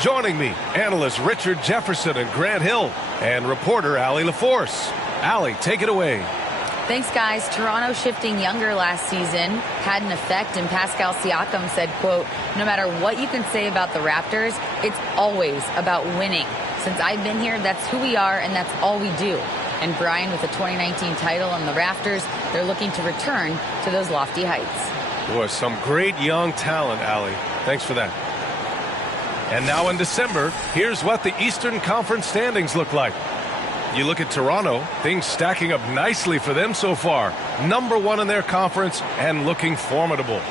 Joining me, analysts Richard Jefferson and Grant Hill, and reporter Allie LaForce. Allie, take it away. Thanks, guys. Toronto shifting younger last season had an effect, and Pascal Siakam said, quote, "No matter what you can say about the Raptors, it's always about winning. Since I've been here, that's who we are, and that's all we do." And Brian, with the 2019 title on the Raptors, they're looking to return to those lofty heights. Boy, some great young talent, Allie. Thanks for that. And now in December, here's what the Eastern Conference standings look like. You look at Toronto, things stacking up nicely for them so far. #1 in their conference and looking formidable.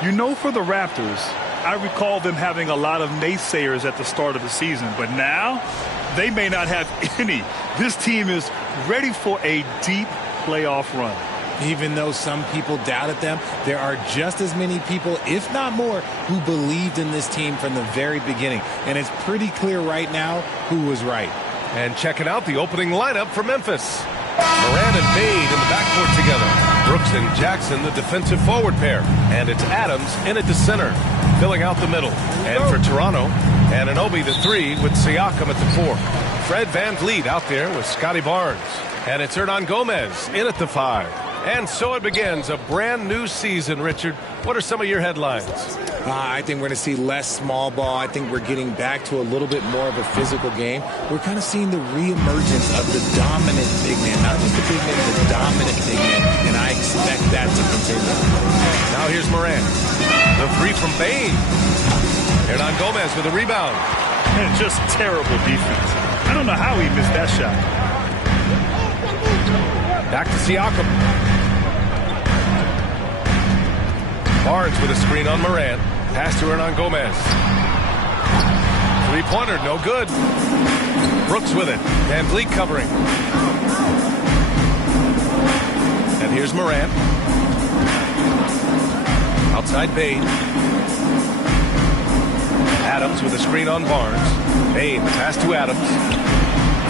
You know, for the Raptors, I recall them having a lot of naysayers at the start of the season, but now they may not have any. This team is ready for a deep playoff run. Even though some people doubted them, there are just as many people, if not more, who believed in this team from the very beginning. And it's pretty clear right now who was right. And checking out the opening lineup for Memphis. Morant and Bade in the backcourt together. Brooks and Jackson, the defensive forward pair. And it's Adams in at the center, filling out the middle. And for Toronto, Anunoby the 3 with Siakam at the 4. Fred VanVleet out there with Scotty Barnes. And it's Hernan Gomez in at the 5. And so it begins, a brand new season, Richard. What are some of your headlines? I think we're going to see less small ball. I think we're getting back to a little bit more of a physical game. We're kind of seeing the reemergence of the dominant big man. Not just the big man, the dominant big man. And I expect that to continue. Now here's Morant. The 3 from Bane. Hernan Gomez with a rebound. And just terrible defense. I don't know how he missed that shot. Back to Siakam. Barnes with a screen on Morant. Pass to Hernan Gomez. Three-pointer, no good. Brooks with it. VanVleet covering. And here's Morant. Outside Bane. Adams with a screen on Barnes. Bane, pass to Adams.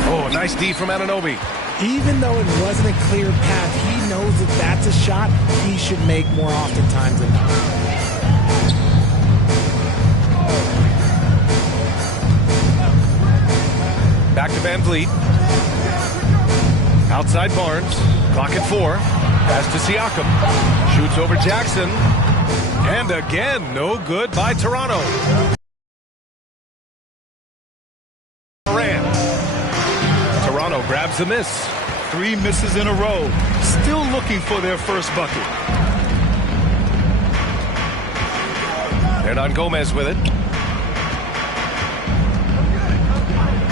Oh, nice D from Anunoby. Even though it wasn't a clear path, he knows that that's a shot he should make more oftentimes than not. Back to VanVleet. Outside Barnes. Clock at 4. Pass to Siakam. Shoots over Jackson. And again, no good by Toronto. Toronto grabs the miss. 3 misses in a row. Still looking for their first bucket. Hernan Gomez with it.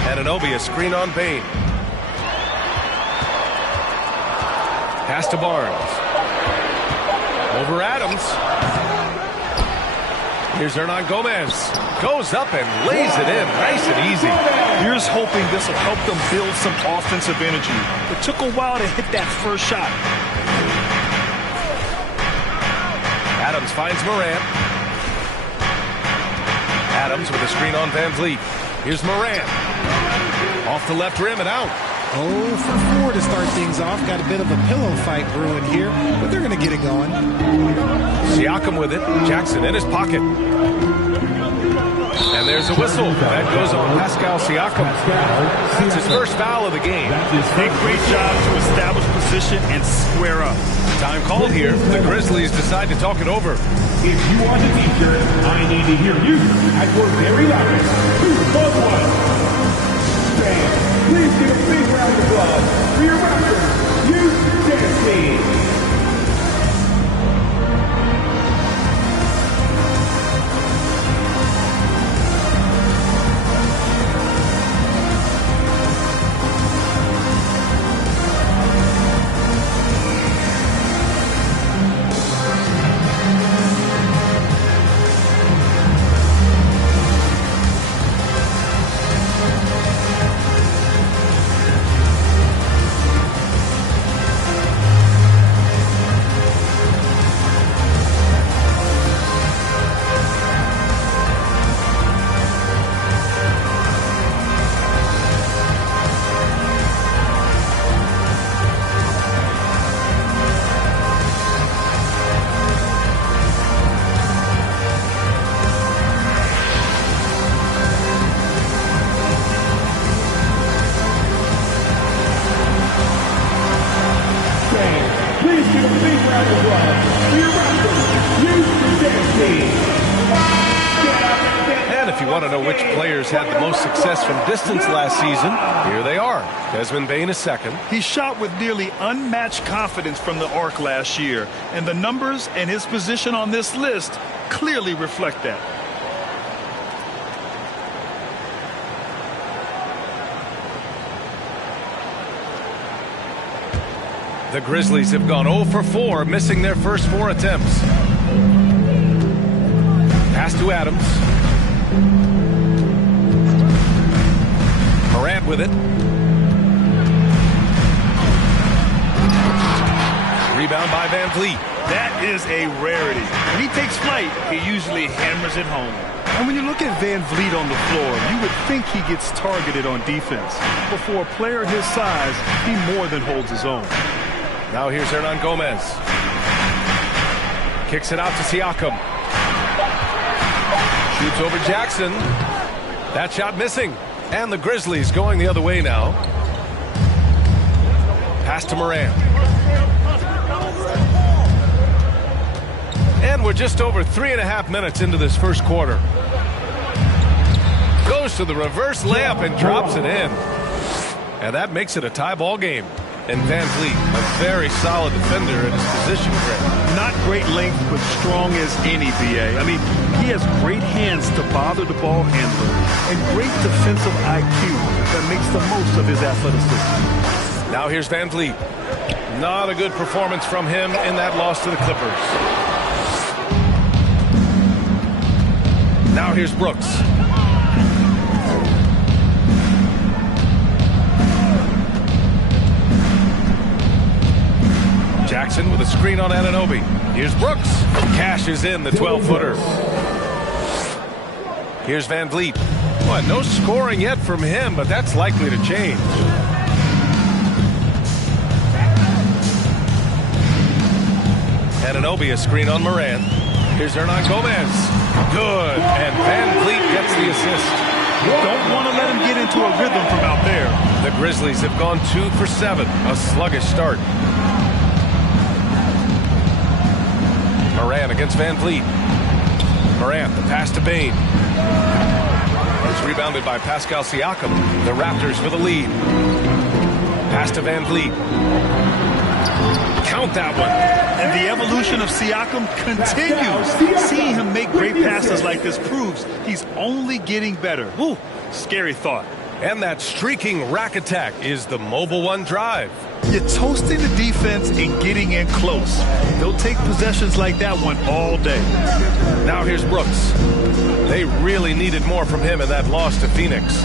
Anunoby, a screen on Bane. Pass to Barnes. Over Adams. Here's Hernan Gomez. Goes up and lays it in. Nice and easy. Here's hoping this will help them build some offensive energy. It took a while to hit that first shot. Adams finds Morant. Adams with a screen on VanVleet. Here's Morant. Off the left rim and out. 0 for 4 to start things off. Got a bit of a pillow fight brewing here, but they're going to get it going. Siakam with it. Jackson in his pocket. And there's a whistle. That goes on Pascal Siakam. That's his first foul of the game. A great job to establish position and square up. Time called here. The Grizzlies decide to talk it over. If you want a teacher, I need to hear you at your very loudest. 2-1. Please give a big round of applause for your Raptors Youth Dance Team. if you want to know which players had the most success from distance last season, here they are. Desmond Bane is second. He shot with nearly unmatched confidence from the arc last year, and the numbers and his position on this list clearly reflect that. The Grizzlies have gone 0 for 4, missing their first 4 attempts. Pass to Adams. Morant with it. Rebound by Van Vliet. That is a rarity. When he takes flight, he usually hammers it home. And when you look at Van Vliet on the floor, you would think he gets targeted on defense. But for a player his size, he more than holds his own. Now here's Hernan Gomez. Kicks it out to Siakam. Shoots over Jackson. That shot missing. And the Grizzlies going the other way now. Pass to Morant. And we're just over 3.5 minutes into this first quarter. Goes to the reverse layup and drops it in. And that makes it a tie ball game. And Van Vliet, a very solid defender in his position, Greg. Not great length, but strong as any, B.A. I mean, he has great hands to bother the ball handler and great defensive IQ that makes the most of his athleticism. Now here's Van Vliet. Not a good performance from him in that loss to the Clippers. Now here's Brooks. Jackson with a screen on Anunoby. Here's Brooks. Cashes in the 12-footer. Here's Van Vliet. Well, no scoring yet from him, but that's likely to change. Anunoby, a screen on Morant. Here's Hernan Gomez. Good. And Van Vliet gets the assist. You don't want to let him get into a rhythm from out there. The Grizzlies have gone 2 for 7. A sluggish start. Morant against Van Vliet. Morant, the pass to Bane. It's rebounded by Pascal Siakam. The Raptors with the lead. Pass to Van Vliet. Count that one. And the evolution of Siakam continues. Seeing him make great passes like this proves he's only getting better. Ooh, scary thought. And that streaking rack attack is the mobile one drive. You're toasting the defense and getting in close. They'll take possessions like that one all day. Now here's Brooks. They really needed more from him in that loss to Phoenix.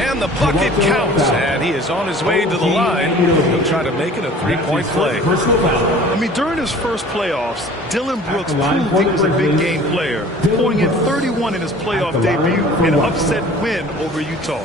And the bucket counts, and he is on his way to the line. He'll try to make it a three-point play. I mean, during his first playoffs, Dillon Brooks proved he was a big game player, pouring in 31 in his playoff debut, an upset win over Utah.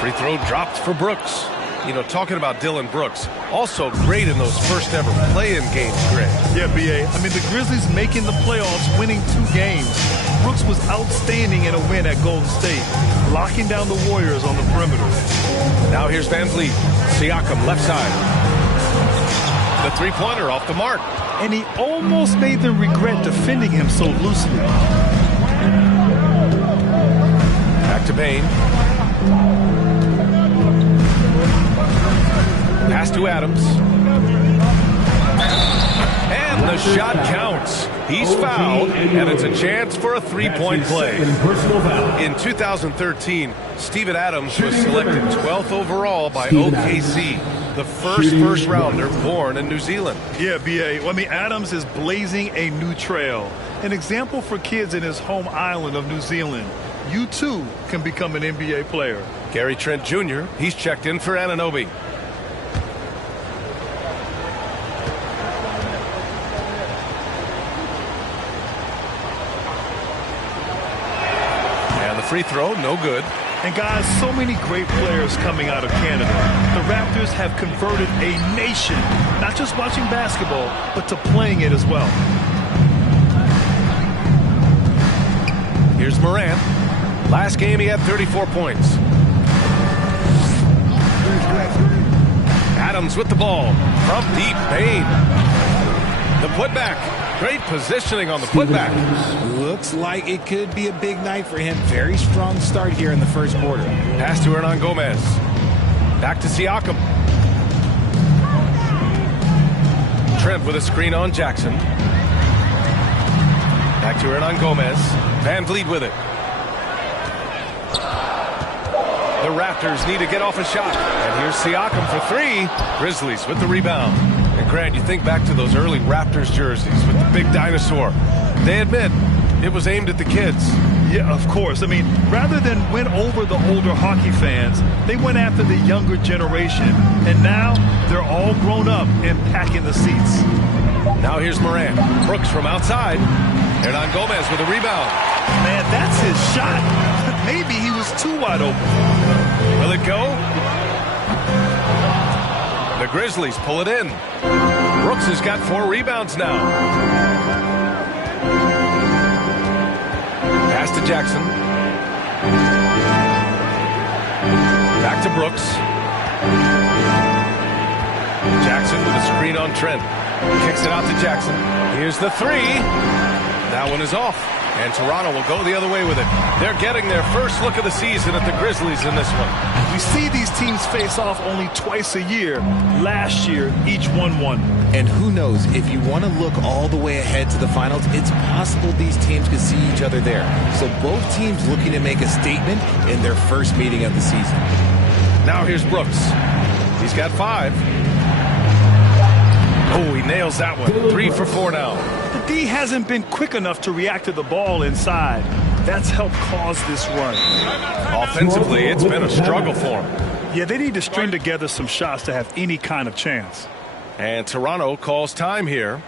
Free throw dropped for Brooks. You know, talking about Dillon Brooks, also great in those first ever play-in games, Greg. Yeah, B.A. I mean, the Grizzlies making the playoffs, winning 2 games. Brooks was outstanding in a win at Golden State, locking down the Warriors on the perimeter. Now here's Van Vliet. Siakam, left side. The three-pointer off the mark. And he almost made them regret defending him so loosely. Back to Bane. Pass to Adams. And the shot counts. He's fouled, and it's a chance for a three-point play. In 2013, Steven Adams was selected 12th overall by OKC, the first rounder born in New Zealand. Yeah, B.A. I mean, Adams is blazing a new trail. An example for kids in his home island of New Zealand. You, too, can become an NBA player. Gary Trent Jr., he's checked in for Anunoby. And the free throw, no good. And guys, so many great players coming out of Canada. The Raptors have converted a nation, not just watching basketball, but to playing it as well. Here's Morant. Last game he had 34 points. Adams with the ball. From deep, Payne. The putback. Great positioning on the putback. Looks like it could be a big night for him. Very strong start here in the first quarter. Pass to Hernan Gomez. Back to Siakam. Trent with a screen on Jackson. Back to Hernan Gomez. Van Vliet with it. The Raptors need to get off a shot. And here's Siakam for three. Grizzlies with the rebound. And Grant, you think back to those early Raptors jerseys with the big dinosaur. They admit it was aimed at the kids. Yeah, of course. I mean, rather than win over the older hockey fans, they went after the younger generation. And now they're all grown up and packing the seats. Now here's Morant. Brooks from outside. Hernan Gomez with a rebound. Man, that's his shot. Maybe he was too wide open. Will it go? The Grizzlies pull it in. Brooks has got 4 rebounds now. Pass to Jackson. Back to Brooks. Jackson with a screen on Trent. Kicks it out to Jackson. Here's the three. That one is off. And Toronto will go the other way with it. They're getting their first look of the season at the Grizzlies in this one. We see these teams face off only twice a year. Last year, each won one. And who knows, if you want to look all the way ahead to the finals, it's possible these teams could see each other there. So both teams looking to make a statement in their first meeting of the season. Now here's Brooks. He's got 5. Oh, he nails that one. 3 for 4 now. The D hasn't been quick enough to react to the ball inside. That's helped cause this run. Offensively, it's been a struggle for him. Yeah, they need to string together some shots to have any kind of chance. And Toronto calls time here.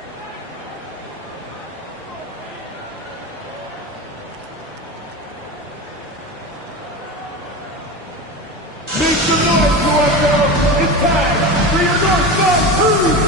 Make some noise, Toronto! It's time for your North Star Crew!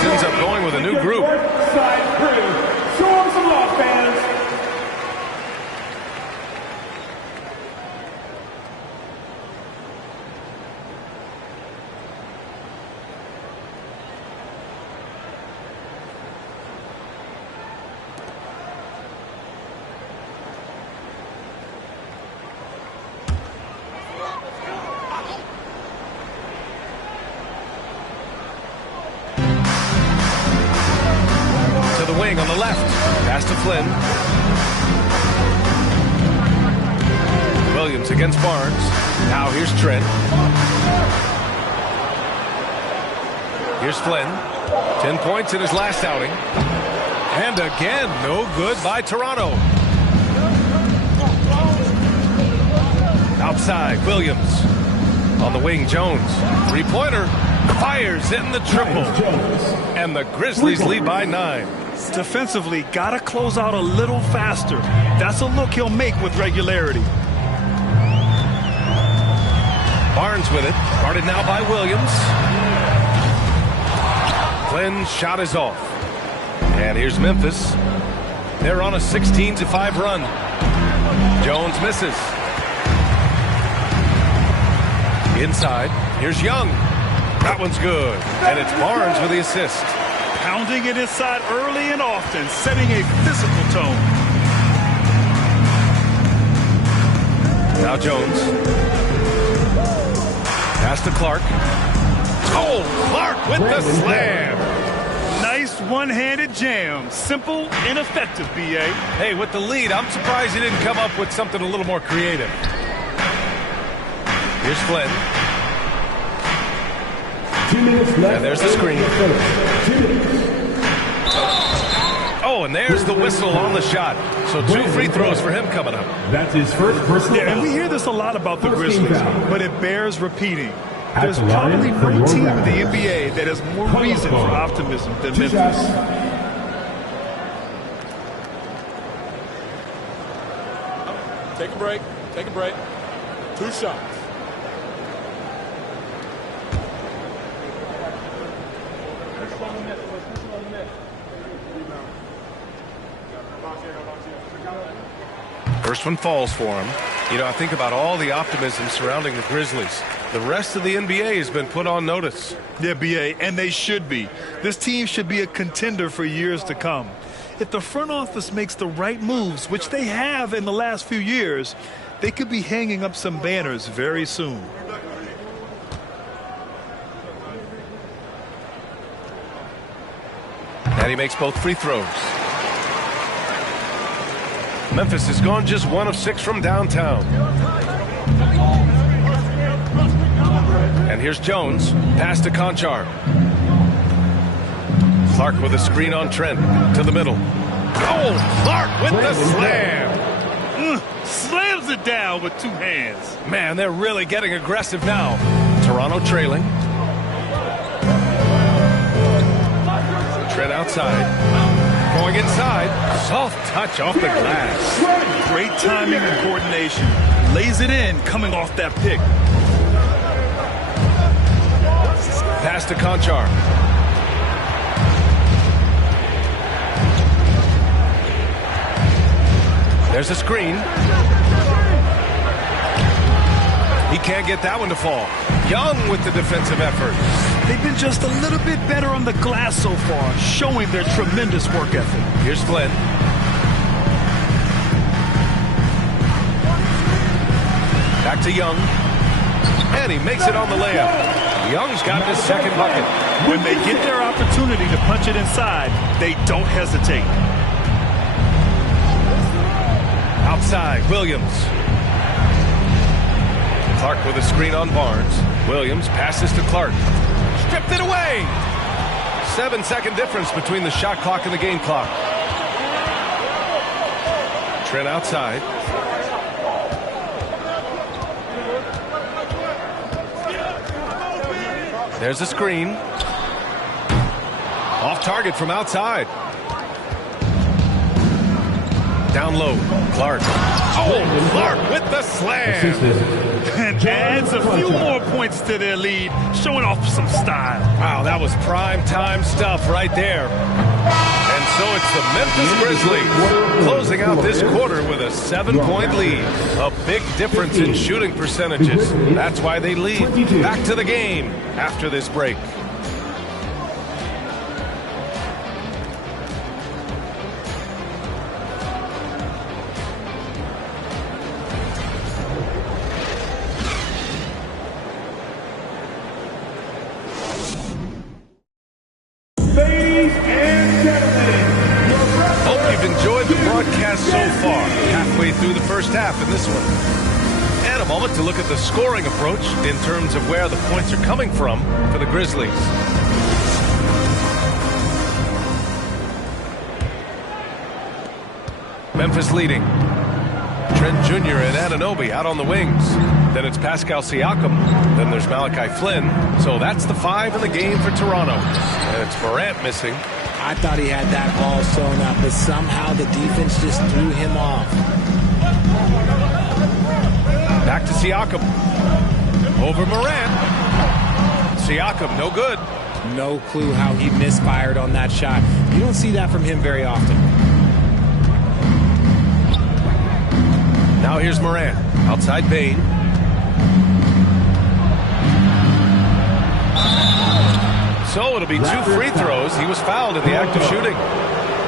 Ends up going with a new group. Side crew. Show them some love, fans. On the left, pass to Flynn. Williams against Barnes. Now here's Trent. Here's Flynn. 10 points in his last outing. And again, no good by Toronto. Outside, Williams. On the wing, Jones. Three-pointer. Fires in the triple. And the Grizzlies lead by 9. Defensively, got to close out a little faster. That's a look he'll make with regularity. Barnes with it. Guarded now by Williams. Flynn's shot is off. And here's Memphis. They're on a 16-5 run. Jones misses. Inside, here's Young. That one's good. And it's Barnes with the assist. Pounding it inside early and often, setting a physical tone. Now Jones. Pass to Clark. Oh, Clark with the slam. Nice one-handed jam. Simple and effective, B.A. Hey, with the lead, I'm surprised he didn't come up with something a little more creative. Here's Flynn. 2 minutes left. And there's the screen. 2 minutes. Oh, and there's the whistle on the shot. So 2 free throws for him coming up. That's his first personal Yeah, and foul. we hear this a lot about the First team Grizzlies, foul. but it bears repeating. At There's the line probably for no your team in Raptors. the NBA that has more Call reason ball. for optimism than 2 Memphis. shots. Take a break. Take a break. 2 shots. First one falls for him. You know, I think about all the optimism surrounding the Grizzlies. The rest of the NBA has been put on notice. Yeah, B.A., and they should be. This team should be a contender for years to come. If the front office makes the right moves, which they have in the last few years, they could be hanging up some banners very soon. And he makes both free throws. Memphis has gone just 1 of 6 from downtown. And here's Jones. Pass to Conchar. Clark with a screen on Trent. To the middle. Oh, Clark with the slam. Slams it down with 2 hands. Man, they're really getting aggressive now. Toronto trailing. Trent outside. Going inside. Soft touch off the glass. Great timing and coordination. Lays it in coming off that pick. Pass to Conchar. There's a screen. He can't get that one to fall. Young with the defensive effort. They've been just a little bit better on the glass so far, showing their tremendous work ethic. Here's Flynn. Back to Young. And he makes it on the layup. Young's got his second bucket. When they get their opportunity to punch it inside, they don't hesitate. Outside, Williams. Clark with a screen on Barnes. Williams passes to Clark. Stripped it away. 7-second difference between the shot clock and the game clock. Trent outside. There's a screen. Off target from outside. Down low, Clark. Oh, Clark with the slam. And adds a few more points to their lead, showing off some style. Wow, that was prime time stuff right there. And so it's the Memphis Grizzlies closing out this quarter with a 7-point lead. A big difference in shooting percentages. That's why they lead. Back to the game after this break. Ladies and gentlemen, Hope you've enjoyed the broadcast so far. Halfway through the first half in this one. And a moment to look at the scoring approach in terms of where the points are coming from for the Grizzlies. Memphis leading. Trent Jr. and Anunoby out on the wings. Then it's Pascal Siakam. Then there's Malachi Flynn. So that's the 5 in the game for Toronto. And it's Morant missing. I thought he had that all sewn up, but somehow the defense just threw him off. Back to Siakam. Over Morant. Siakam, no good. No clue how he misfired on that shot. You don't see that from him very often. Now here's Morant. Outside Bain. So it'll be 2 free throws. He was fouled in the act of shooting.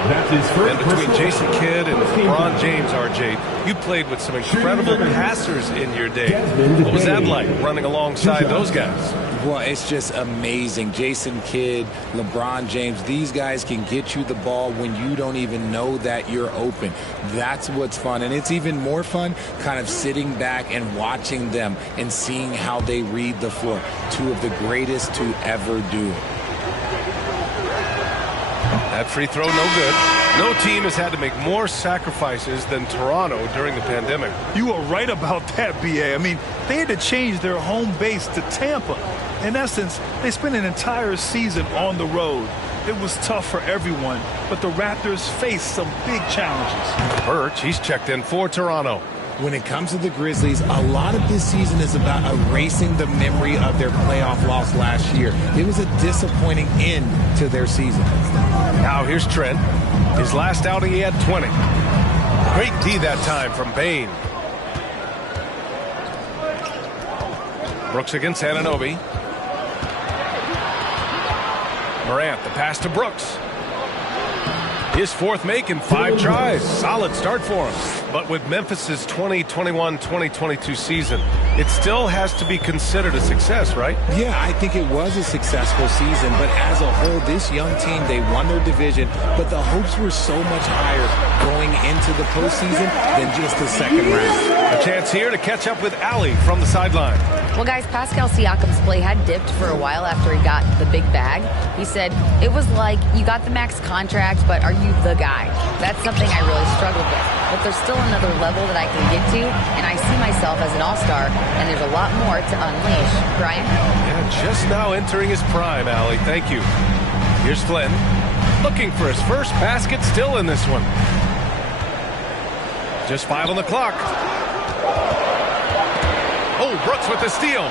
That's his first. And between Jason Kidd and LeBron James, RJ, you played with some incredible passers in your day. What was that like, running alongside those guys? Well, it's just amazing. Jason Kidd, LeBron James, these guys can get you the ball when you don't even know that you're open. That's what's fun. And it's even more fun kind of sitting back and watching them and seeing how they read the floor. 2 of the greatest to ever do it. That free throw, no good. No team has had to make more sacrifices than Toronto during the pandemic. You are right about that, B.A. I mean, they had to change their home base to Tampa. In essence, they spent an entire season on the road. It was tough for everyone, but the Raptors faced some big challenges. Birch, he's checked in for Toronto. When it comes to the Grizzlies, a lot of this season is about erasing the memory of their playoff loss last year. It was a disappointing end to their season. Now here's Trent. His last outing, he had 20. Great D that time from Bain. Brooks against Anunoby. Morant, the pass to Brooks. His 4th make in 5 tries. Solid start for him. But with Memphis's 2021-2022 season, it still has to be considered a success, right? Yeah, I think it was a successful season, but as a whole, this young team, they won their division, but the hopes were so much higher going into the postseason than just the second round. A chance here to catch up with Allie from the sideline. Well, guys, Pascal Siakam's play had dipped for a while after he got the big bag. He said, it was like, you got the max contract, but are you the guy? That's something I really struggled with. But there's still another level that I can get to, and I see myself as an all-star, and there's a lot more to unleash. Brian? Yeah, just now entering his prime, Allie. Thank you. Here's Flynn, looking for his first basket, still in this one. Just 5 on the clock. Oh, Brooks with the steal.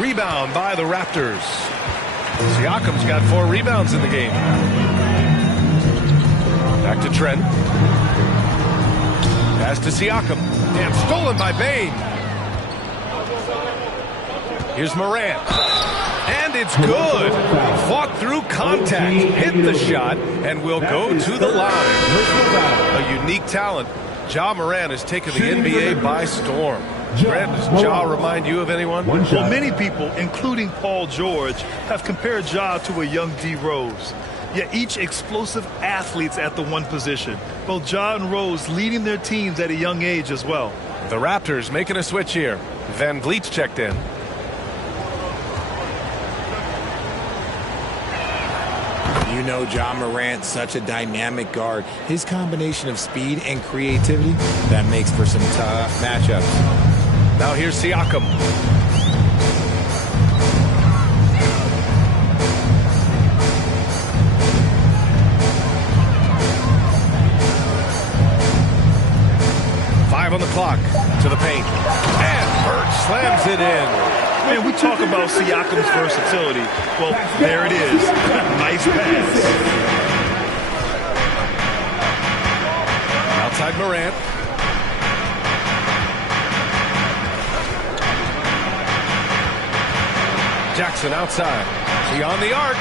Rebound by the Raptors. Siakam's got 4 rebounds in the game. Back to Trent. Pass to Siakam. And stolen by Bain. Here's Morant. And it's good. Fought through contact, hit the shot, and will go to the line. A unique talent. Ja Morant has taken the NBA by storm. Brad, does Ja remind you of anyone? Well, many people, including Paul George, have compared Ja to a young D. Rose. Yet each explosive athletes at the one position. Both Ja and Rose leading their teams at a young age as well. The Raptors making a switch here. Van Vliet's checked in. You know Ja Morant, such a dynamic guard. His combination of speed and creativity, that makes for some tough matchups. Now here's Siakam. On the clock to the paint, and Birch slams it in. Man, we talk about Siakam's versatility. Well, there it is. Nice pass. Outside Morant. Jackson outside. Beyond the arc.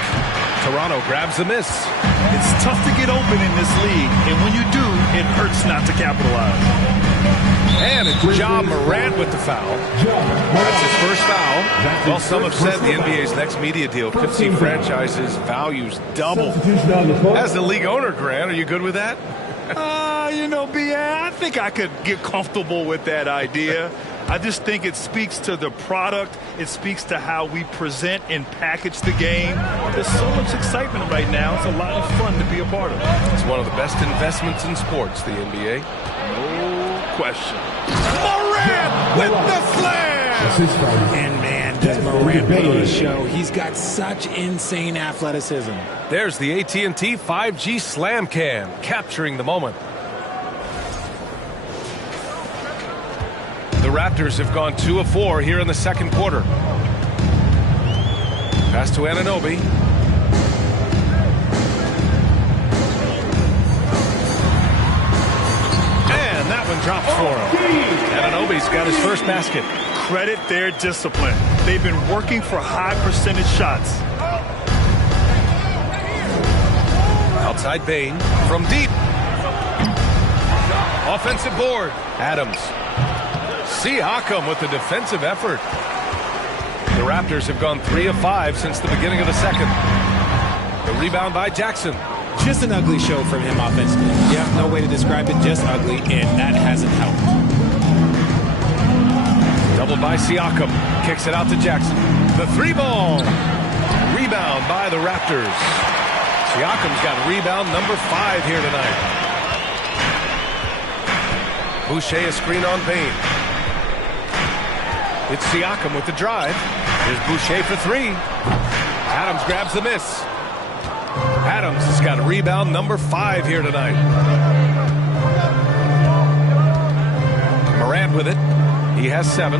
Toronto grabs the miss. It's tough to get open in this league, and when you do, it hurts not to capitalize. And it's Ja Morant with the foul. That's his first foul. Well, some have said the NBA's next media deal could see franchises' values double. As the league owner, Grant, are you good with that? You know, B.A., I think I could get comfortable with that idea. I just think it speaks to the product. It speaks to how we present and package the game. There's so much excitement right now. It's a lot of fun to be a part of. It's one of the best investments in sports, the NBA. No question. Morant with the slam! And man, does Morant put on a show. He's got such insane athleticism. There's the AT&T 5G Slam Cam, capturing the moment. The Raptors have gone 2 of 4 here in the second quarter. Pass to Anunoby. And that one drops for him. Anunoby's got his first basket. Credit their discipline. They've been working for high percentage shots. Outside Bane from deep. Offensive board. Adams. Siakam with the defensive effort. The Raptors have gone 3 of 5 since the beginning of the second. The rebound by Jackson. Just an ugly show from him offensively. Yeah, no way to describe it, just ugly, and that hasn't helped. Doubled by Siakam. Kicks it out to Jackson. The 3-ball. Rebound by the Raptors. Siakam's got rebound number 5 here tonight. Boucher a screen on Bane. It's Siakam with the drive. Here's Boucher for 3. Adams grabs the miss. Adams has got rebound number 5 here tonight. Morant with it. He has 7.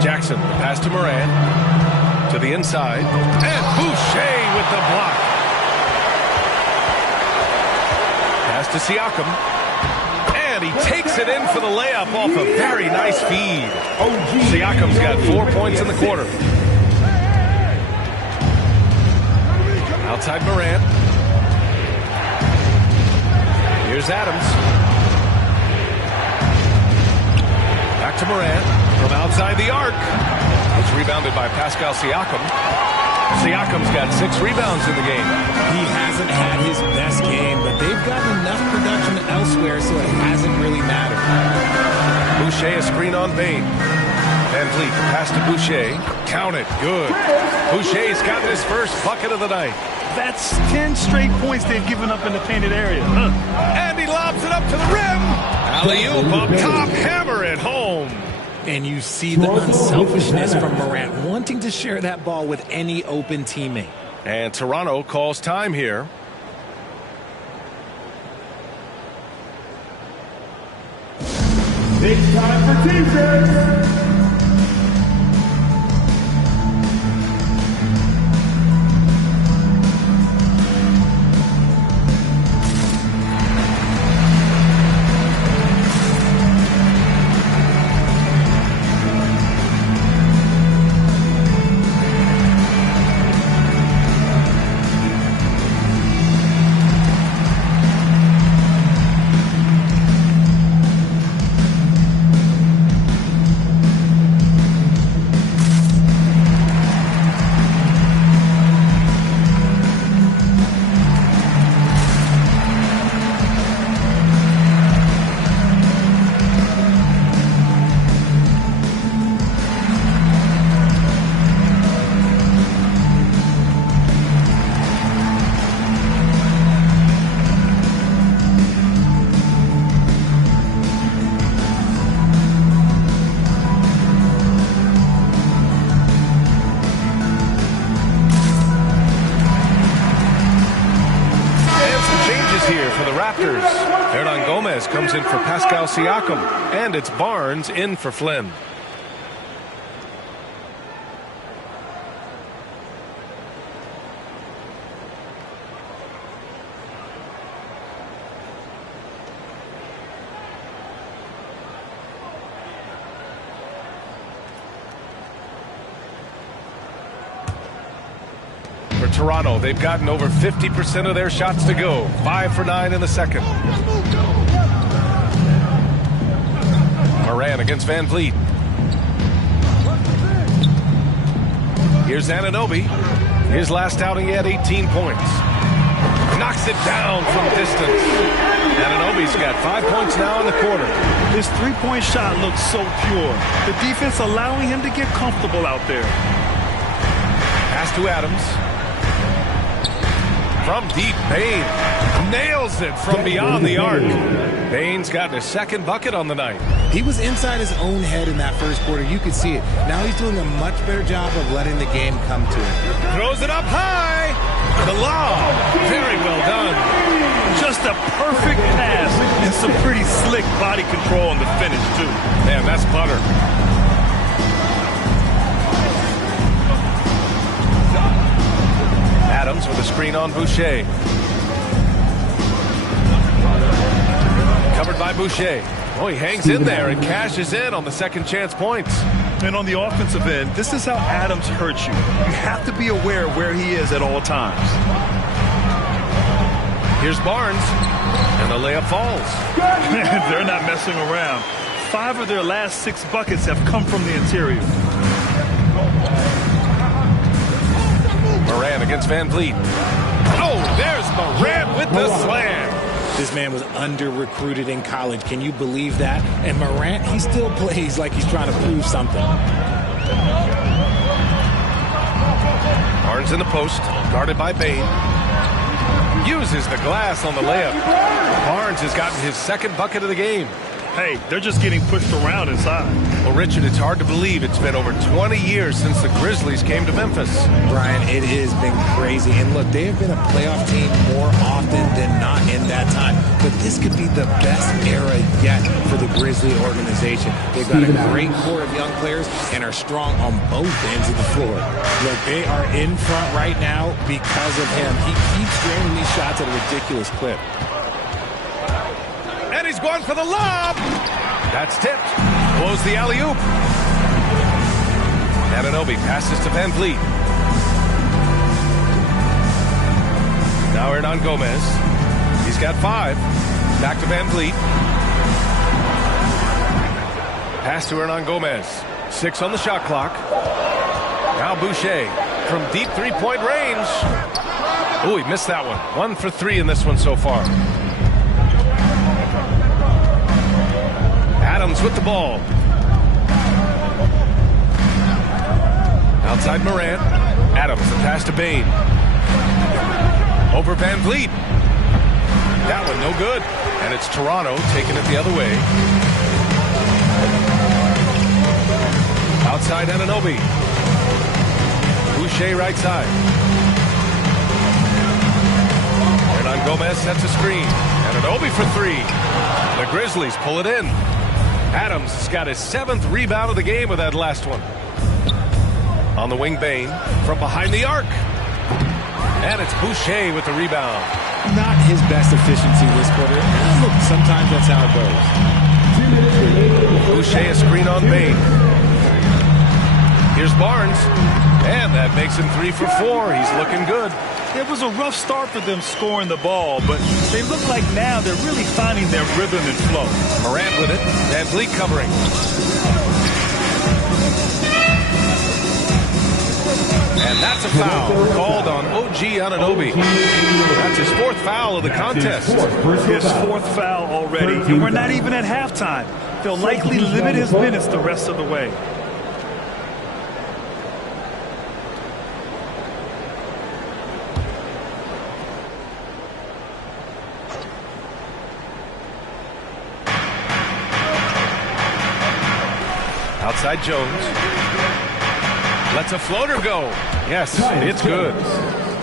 Jackson, pass to Morant. To the inside. And Boucher with the block. Pass to Siakam. And he takes it in for the layup off a very nice feed. Siakam's got 4 points in the quarter. Outside Morant. Here's Adams. Back to Morant from outside the arc. It's rebounded by Pascal Siakam. Siakam's got 6 rebounds in the game. He hasn't had his best game, but they've gotten enough production elsewhere, so it hasn't really mattered. Boucher a screen on Bane. Van Vliet, pass to Boucher. Count it. Good. Boucher's gotten his first bucket of the night. That's 10 straight points they've given up in the painted area. And he lobs it up to the rim. Alley-oop up top. Hammer it home. And you see the unselfishness from Morant, wanting to share that ball with any open teammate. And Toronto calls time here. It's time for defense. Comes in for Pascal Siakam, and it's Barnes in for Flynn. For Toronto, they've gotten over 50% of their shots to go. 5 for 9 in the second. Morant against Van Vliet. Here's Anunoby. His last outing, he had 18 points. Knocks it down from distance. Anunoby's got 5 points now in the quarter. His three-point shot looks so pure. The defense allowing him to get comfortable out there. Pass to Adams. From deep, Bain nails it from beyond the arc. Bain's gotten his second bucket on the night. He was inside his own head in that first quarter. You could see it. Now he's doing a much better job of letting the game come to him. Throws it up high. The lob. Very well done. Just a perfect pass and some pretty slick body control on the finish, too. Man, that's butter. Adams with a screen on Boucher. Covered by Boucher. Oh, he hangs in there and cashes in on the second chance points. And on the offensive end, this is how Adams hurts you. You have to be aware of where he is at all times. Here's Barnes, and the layup falls. They're not messing around. 5 of their last 6 buckets have come from the interior. Moran against Van Vliet. Oh, there's Moran with the slam. This man was under-recruited in college. Can you believe that? And Morant, he still plays like he's trying to prove something. Barnes in the post, guarded by Bain. Uses the glass on the layup. Barnes has gotten his second bucket of the game. Hey, they're just getting pushed around inside. Well, Richard, it's hard to believe it's been over 20 years since the Grizzlies came to Memphis. Brian, it has been crazy. And look, they have been a playoff team more often than not in that time. But this could be the best era yet for the Grizzly organization. They've got a great core of young players and are strong on both ends of the floor. Look, they are in front right now because of him. He keeps draining these shots at a ridiculous clip. And he's going for the lob. That's tipped. Blows the alley-oop. Anunoby passes to Van Vliet. Now Hernan Gomez. He's got 5. Back to Van Vliet. Pass to Hernan Gomez. 6 on the shot clock. Now Boucher from deep three-point range. Oh, he missed that one. 1 for 3 in this one so far. Adams with the ball. Outside Morant. Adams, the pass to Bain. Over Van Vliet. That one no good. And it's Toronto taking it the other way. Outside Anunoby. Boucher right side. Hernan Gomez sets a screen. Anunoby for 3. The Grizzlies pull it in. Adams has got his 7th rebound of the game with that last one. On the wing, Bain from behind the arc. And it's Boucher with the rebound. Not his best efficiency this quarter. Look, sometimes that's how it goes. Boucher a screen on Bain. Here's Barnes. And that makes him 3 for 4. He's looking good. It was a rough start for them scoring the ball, but they look like now they're really finding their rhythm and flow. Morant with it. Van Vliet covering. And that's a foul called on OG Anunoby. That's his 4th foul of the contest. His 4th foul already, and we're not even at halftime. They'll likely limit his minutes the rest of the way. Outside Jones. Lets a floater go. Yes, it's good.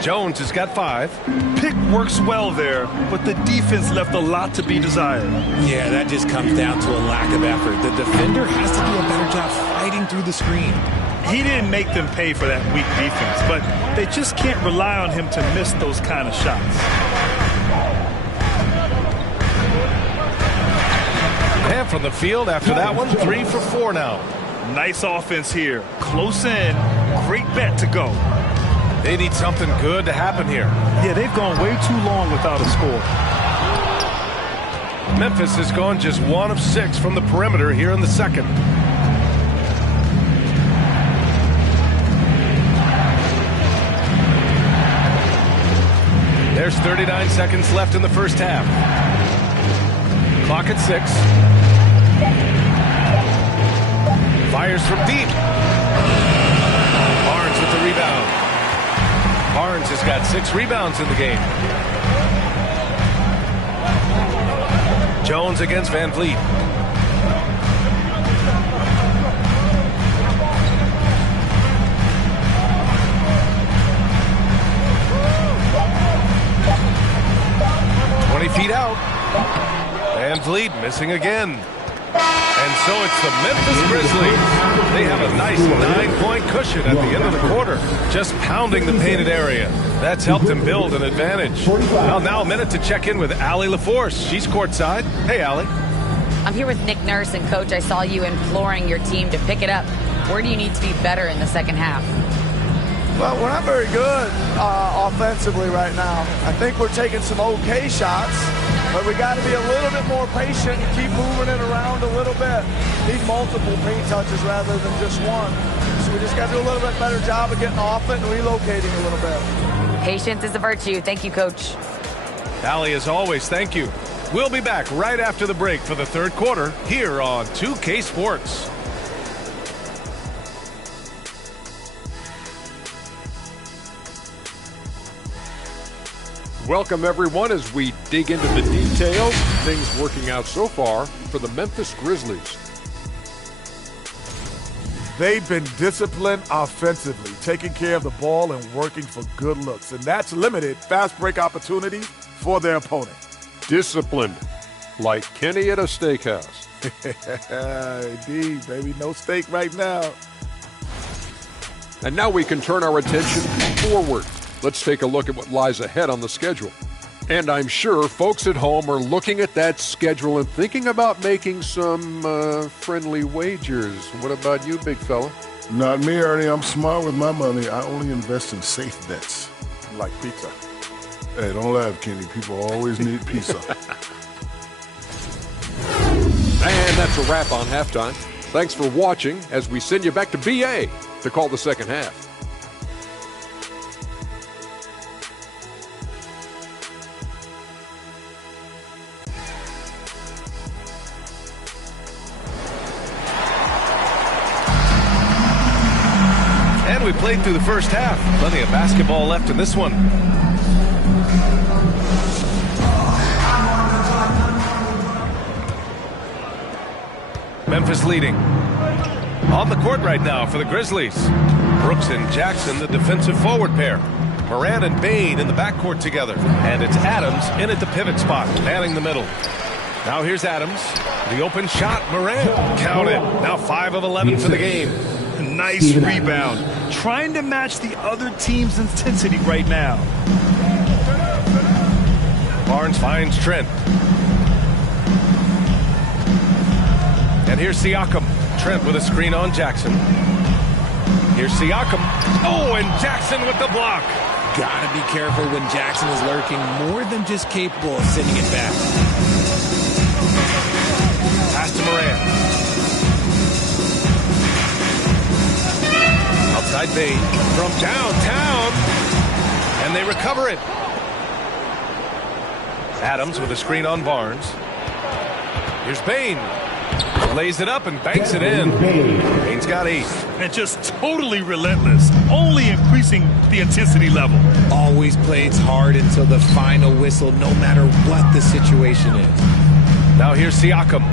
Jones has got 5. Pick works well there, but the defense left a lot to be desired. Yeah, that just comes down to a lack of effort. The defender has to do a better job fighting through the screen. He didn't make them pay for that weak defense, but they just can't rely on him to miss those kind of shots. And from the field after that one, 3 for 4 now. Nice offense here. Close in. Great bet to go. They need something good to happen here. Yeah, they've gone way too long without a score. Memphis has gone just 1 of 6 from the perimeter here in the second. There's 39 seconds left in the first half. Clock at 6. Fires from deep. Barnes with the rebound. Barnes has got 6 rebounds in the game. Jones against Van Vliet. Feet out. Van Vliet missing again. And so it's the Memphis Grizzlies. They have a nice 9-point cushion at the end of the quarter, just pounding the painted area. That's helped them build an advantage. Well, now a minute to check in with Allie LaForce. She's courtside. Hey, Allie. I'm here with Nick Nurse, and Coach, I saw you imploring your team to pick it up. Where do you need to be better in the second half? Well, we're not very good offensively right now. I think we're taking some okay shots, but we got to be a little bit more patient and keep moving it around a little bit. Need multiple paint touches rather than just one. So we just got to do a little bit better job of getting off it and relocating a little bit. Patience is a virtue. Thank you, Coach. Allie, as always, thank you. We'll be back right after the break for the third quarter here on 2K Sports. Welcome, everyone, as we dig into the details. Things working out so far for the Memphis Grizzlies. They've been disciplined offensively, taking care of the ball and working for good looks. And that's limited fast break opportunities for their opponent. Disciplined, like Kenny at a steakhouse. Indeed, baby. No steak right now. And now we can turn our attention forward. Let's take a look at what lies ahead on the schedule. And I'm sure folks at home are looking at that schedule and thinking about making some friendly wagers. What about you, big fella? Not me, Ernie. I'm smart with my money. I only invest in safe bets. Like pizza. Hey, don't laugh, Kenny. People always need pizza. And that's a wrap on halftime. Thanks for watching as we send you back to BA to call the second half. And we played through the first half. Plenty of basketball left in this one. Memphis leading. On the court right now for the Grizzlies. Brooks and Jackson, the defensive forward pair. Moran and Bain in the backcourt together. And it's Adams in at the pivot spot, manning the middle. Now here's Adams. The open shot, Moran. Count it. Now 5 of 11 for the game. Nice rebound. Trying to match the other team's intensity right now. Barnes finds Trent. And here's Siakam. Trent with a screen on Jackson. Here's Siakam. Oh, and Jackson with the block. Gotta be careful when Jackson is lurking, more than just capable of sending it back. Pass to Moran. Outside Bain from downtown. And they recover it. Adams with a screen on Barnes. Here's Bain. Lays it up and banks it in. Bain's got 8. And just totally relentless, only increasing the intensity level. Always plays hard until the final whistle, no matter what the situation is. Now here's Siakam.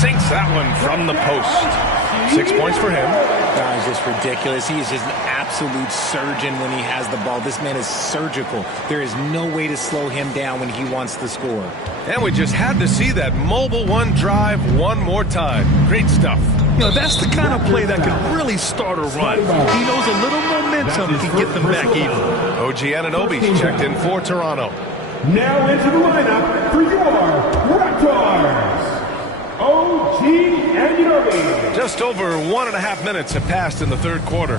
Sinks that one from the post. 6 points for him. That is just ridiculous. He is just an absolute surgeon when he has the ball. This man is surgical. There is no way to slow him down when he wants to score. And we just had to see that mobile one drive one more time. Great stuff. You know, that's the kind of play that can really start a run. He knows a little momentum can get them back even. OG Anunoby's checked in for Toronto. Now into the lineup for your Raptors, OG Anunoby. Just over 1.5 minutes have passed in the third quarter.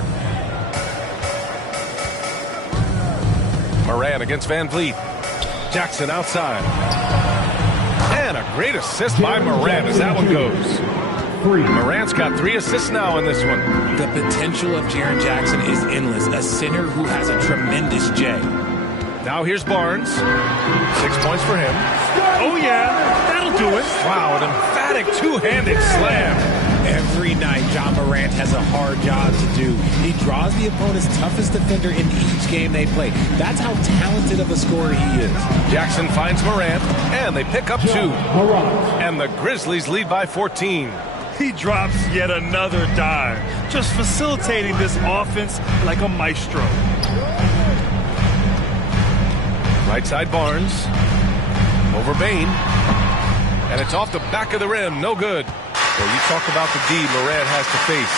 Moran against Van Vliet. Jackson outside. And a great assist by Moran as that one goes. Moran's got 3 assists now in this one. The potential of Jaren Jackson is endless. A center who has a tremendous J. Now here's Barnes. 6 points for him. Oh, yeah. That'll do it. Wow, an emphatic two-handed slam. Every night, John Morant has a hard job to do. He draws the opponent's toughest defender in each game they play. That's how talented of a scorer he is. Jackson finds Morant, and they pick up 2. And the Grizzlies lead by 14. He drops yet another dime, just facilitating this offense like a maestro. Right side Barnes. Over Bain. And it's off the back of the rim. No good. Well, you talk about the D Morant has to face.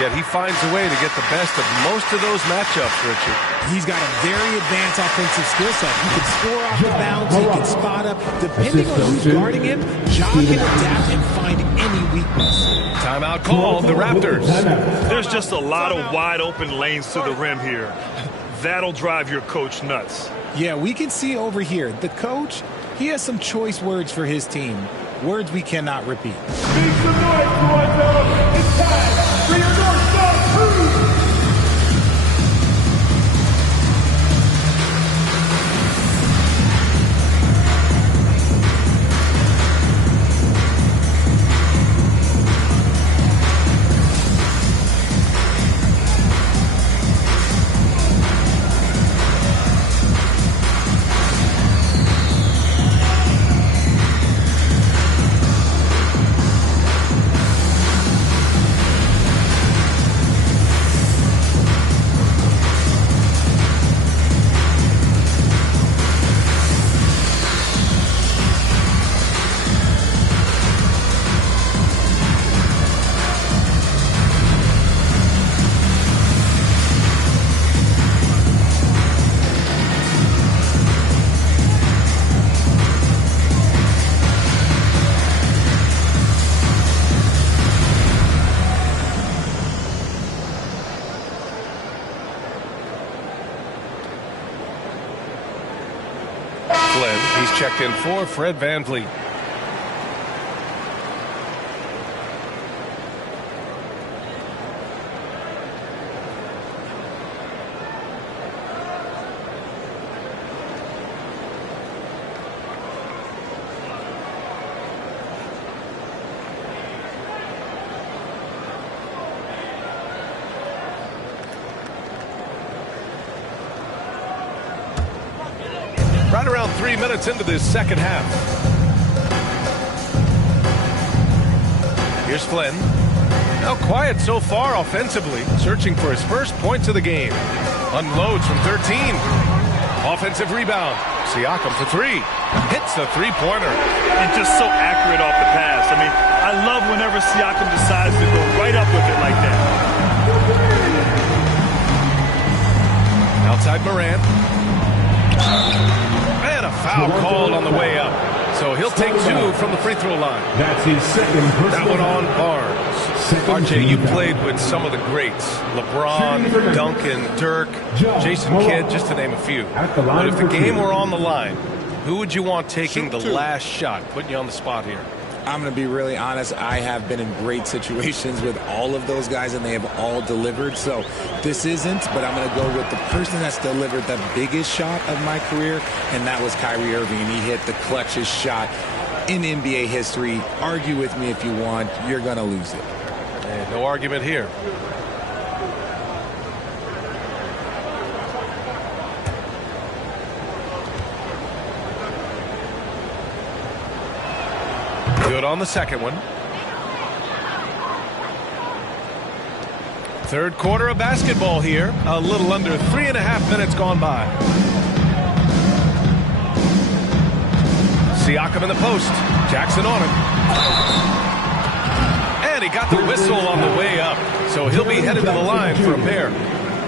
Yet he finds a way to get the best of most of those matchups, Richard. He's got a very advanced offensive skill set. He can score off the bounce. He can spot up. Depending on who's guarding him, John can adapt and find any weakness. Timeout called, the Raptors. There's just a lot of wide open lanes to the rim here. That'll drive your coach nuts. Yeah, we can see over here, the coach, he has some choice words for his team. Words we cannot repeat. Make some noise, Toronto. It's time for your North Star Crew. He's checked in for Fred VanVleet. Right around 3 minutes into this second half. Here's Flynn. Now quiet so far offensively, searching for his first points of the game. Unloads from 13. Offensive rebound. Siakam for 3. Hits the three-pointer. And just so accurate off the pass. I mean, I love whenever Siakam decides to go right up with it like that. Outside Morant. And a foul called on the way up. So he'll take 2 from the free throw line. That's his second personal. That one on Barnes. RJ, you played with some of the greats. LeBron, Duncan, Dirk, Jason Kidd, just to name a few. But if the game were on the line, who would you want taking the last shot? Putting you on the spot here. I'm going to be really honest. I have been in great situations with all of those guys, and they have all delivered. So this isn't, but I'm going to go with the person that's delivered the biggest shot of my career, and that was Kyrie Irving. And he hit the clutchest shot in NBA history. Argue with me if you want. You're going to lose it. And no argument here. Good on the second one. Third quarter of basketball here. A little under 3.5 minutes gone by. Siakam in the post. Jackson on him. And he got the whistle on the way up. So he'll be headed to the line for a pair.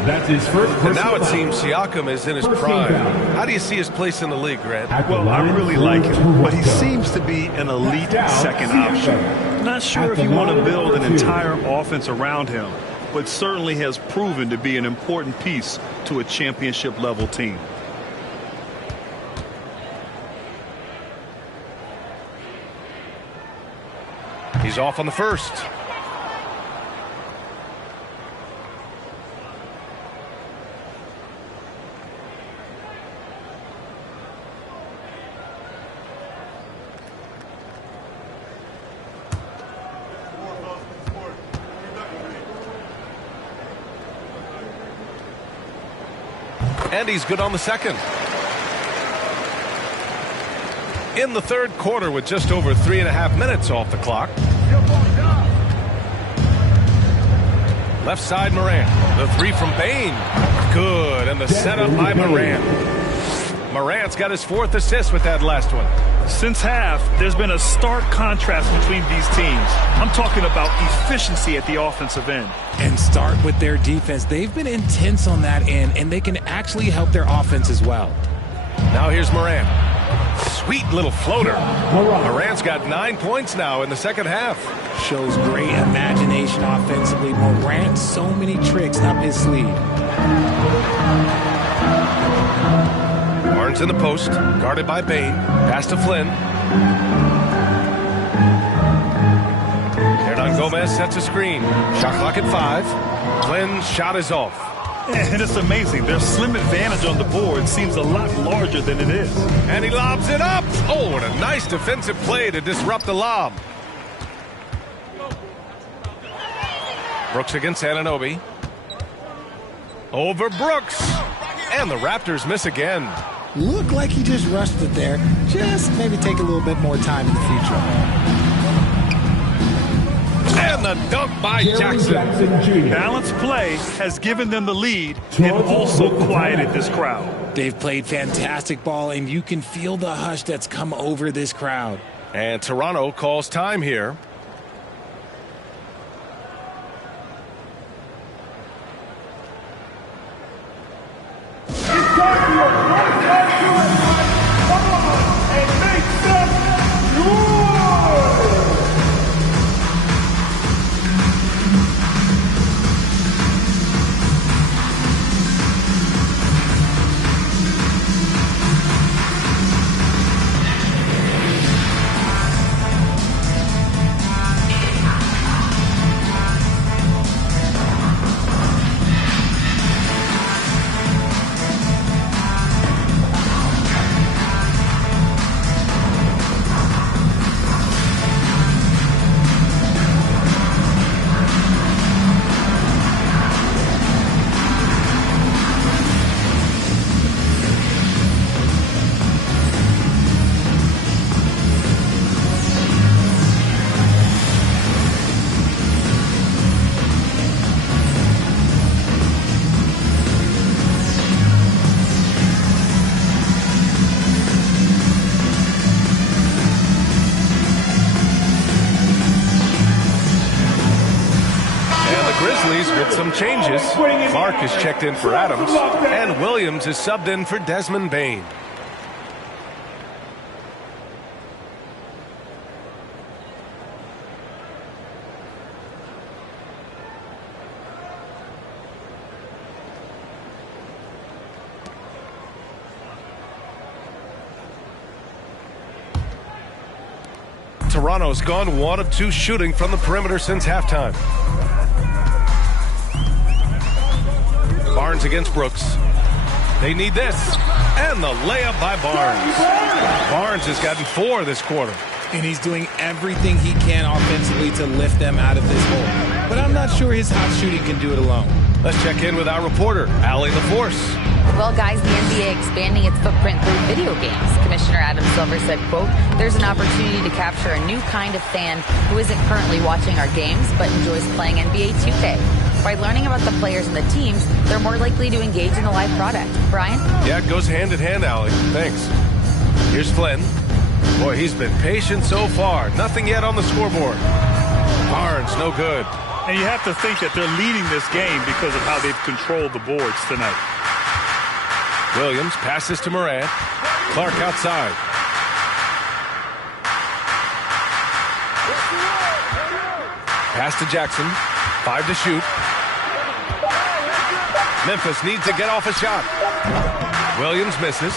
That's his first. And now it seems Siakam is in his prime. How do you see his place in the league, Grant? Well, I really like him, but he seems to be an elite second option. Not sure if you want to build an entire offense around him, but certainly has proven to be an important piece to a championship-level team. He's off on the first. And he's good on the second. In the third quarter with just over 3.5 minutes off the clock. Left side, Morant. The three from Bane. Good. And the setup by Morant. Morant's got his 4th assist with that last one. Since half, there's been a stark contrast between these teams. I'm talking about efficiency at the offensive end. And start with their defense. They've been intense on that end, and they can actually help their offense as well. Now here's Morant. Sweet little floater. Morant's got 9 points now in the second half. Shows great imagination offensively. Morant, so many tricks up his sleeve. Barnes in the post, guarded by Bane. Pass to Flynn. Hernan Gomez sets a screen. Shot clock at 5. Flynn's shot is off. And it's amazing. Their slim advantage on the board seems a lot larger than it is. And he lobs it up. Oh, what a nice defensive play to disrupt the lob. Brooks against Anunoby. Over Brooks. And the Raptors miss again. Looked like he just rushed it there. Just maybe take a little bit more time in the future. And the dunk by Jackson. Balanced play has given them the lead and also quieted this crowd. They've played fantastic ball, and you can feel the hush that's come over this crowd. And Toronto calls time here. Grizzlies with some changes. Clark is checked in for Adams, and Williams is subbed in for Desmond Bane. Toronto's gone 1 of 2 shooting from the perimeter since halftime. Barnes against Brooks. They need this. And the layup by Barnes. Barnes has gotten 4 this quarter. And he's doing everything he can offensively to lift them out of this hole. But I'm not sure his hot shooting can do it alone. Let's check in with our reporter, Allie LaForce. Well, guys, the NBA expanding its footprint through video games. Commissioner Adam Silver said, quote, "There's an opportunity to capture a new kind of fan who isn't currently watching our games but enjoys playing NBA 2K. By learning about the players and the teams, they're more likely to engage in the live product." Brian? Yeah, it goes hand in hand, Allie. Thanks. Here's Flynn. Boy, he's been patient so far. Nothing yet on the scoreboard. Barnes, no good. And you have to think that they're leading this game because of how they've controlled the boards tonight. Williams passes to Morant. Clark outside. Pass to Jackson. 5 to shoot. Memphis needs to get off a shot. Williams misses.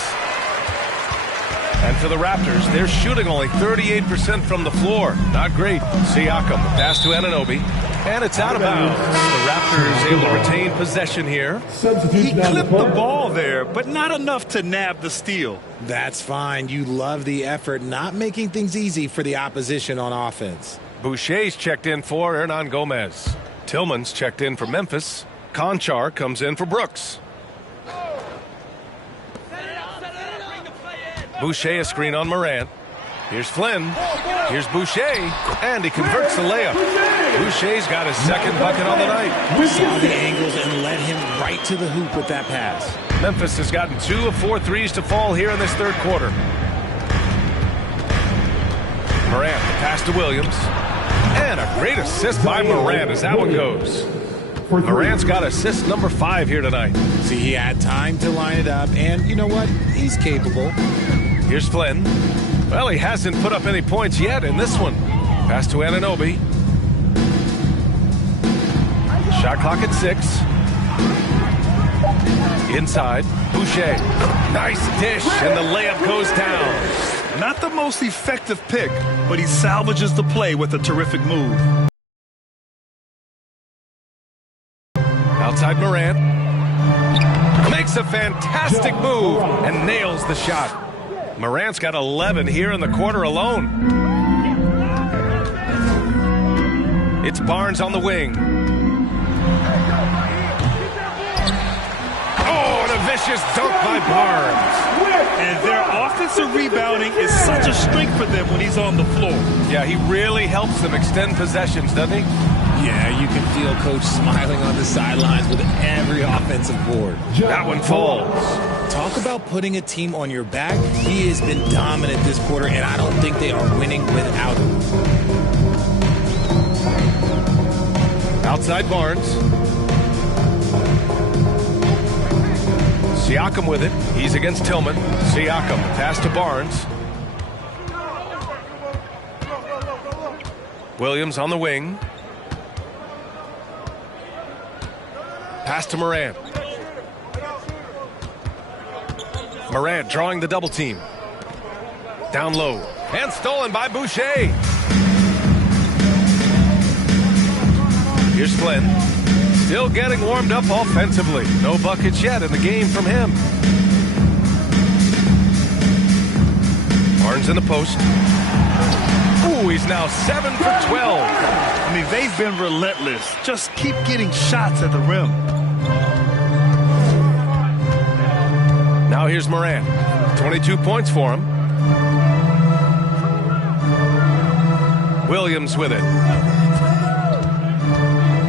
And for the Raptors, they're shooting only 38% from the floor. Not great. Siakam, pass to Anunoby. And it's out of bounds. The Raptors able to retain possession here. He clipped the ball there, but not enough to nab the steal. That's fine. You love the effort, not making things easy for the opposition on offense. Boucher's checked in for Hernan Gomez. Tillman's checked in for Memphis. Conchar comes in for Brooks. Boucher a screen on Morant. Here's Flynn. Here's Boucher. And he converts the layup. Boucher's got his second bucket on the night. Saw the angles and led him right to the hoop with that pass. Memphis has gotten 2 of 4 threes to fall here in this third quarter. Morant, the pass to Williams. And a great assist by Morant as that one goes. Morant's got assist number 5 here tonight. See, he had time to line it up, and you know what? He's capable. Here's Flynn. Well, he hasn't put up any points yet in this one. Pass to Anunoby. Shot clock at 6. Inside, Boucher. Nice dish, and the layup goes down. Not the most effective pick, but he salvages the play with a terrific move. Outside Morant. Makes a fantastic move and nails the shot. Morant's got 11 here in the quarter alone. It's Barnes on the wing. Oh, and a vicious dunk by Barnes. And their offensive rebounding is such a strength for them when he's on the floor. Yeah, he really helps them extend possessions, doesn't he? Yeah, you can feel Coach smiling on the sidelines with every offensive board. That one falls. Talk about putting a team on your back. He has been dominant this quarter, and I don't think they are winning without him. Outside Barnes. Siakam with it. He's against Tillman. Siakam, pass to Barnes. Williams on the wing. Pass to Morant. Morant drawing the double team. Down low. And stolen by Boucher. Here's Flynn. Still getting warmed up offensively. No buckets yet in the game from him. Barnes in the post. Ooh, he's now 7 for 12. I mean, they've been relentless. Just keep getting shots at the rim. Now here's Morant. 22 points for him. Williams with it.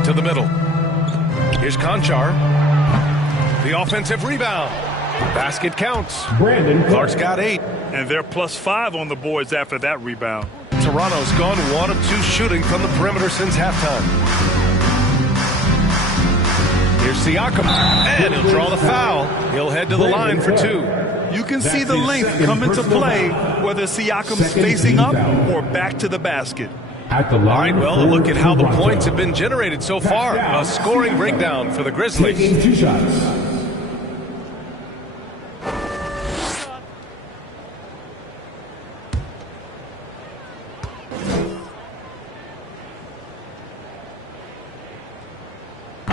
To the middle. Here's Conchar. The offensive rebound. Basket counts. Clark's got 8. And they're +5 on the boards after that rebound. Toronto's gone 1 of 2 shooting from the perimeter since halftime. Here's Siakam, and he'll draw the foul. He'll head to the line for 2. You can see the length come into play, whether Siakam's facing up or back to the basket. All right, well, look at how the points have been generated so far. A scoring breakdown for the Grizzlies. Taking 2 shots.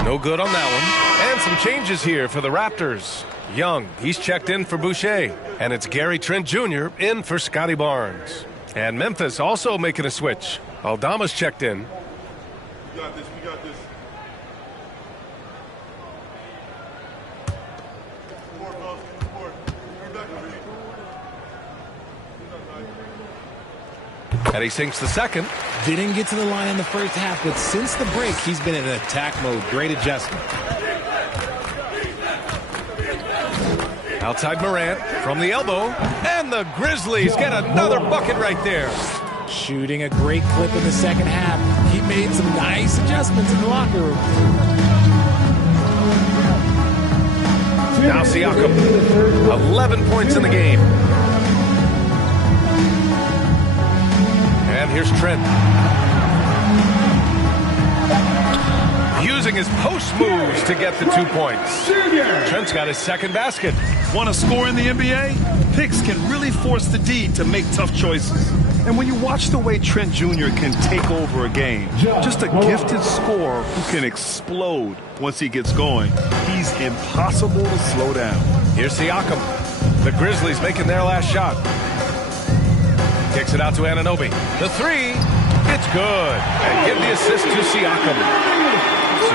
No good on that one. And some changes here for the Raptors. Young, he's checked in for Boucher. And it's Gary Trent Jr. in for Scotty Barnes. And Memphis also making a switch. Aldama's checked in. We got this. And he sinks the second. Didn't get to the line in the first half, but since the break, he's been in attack mode. Great adjustment. Outside Morant from the elbow. And the Grizzlies get another bucket right there. Shooting a great clip in the second half. He made some nice adjustments in the locker room. Now Siakam. 11 points in the game. And here's Trent. Using his post moves to get the 2 points. Trent's got his second basket. Want to score in the NBA? Picks can really force the D to make tough choices. And when you watch the way Trent Jr. can take over a game, just a gifted scorer who can explode once he gets going, he's impossible to slow down. Here's Siakam. The Grizzlies making their last shot. Kicks it out to Anunoby. The 3, it's good. And give the assist to Siakam.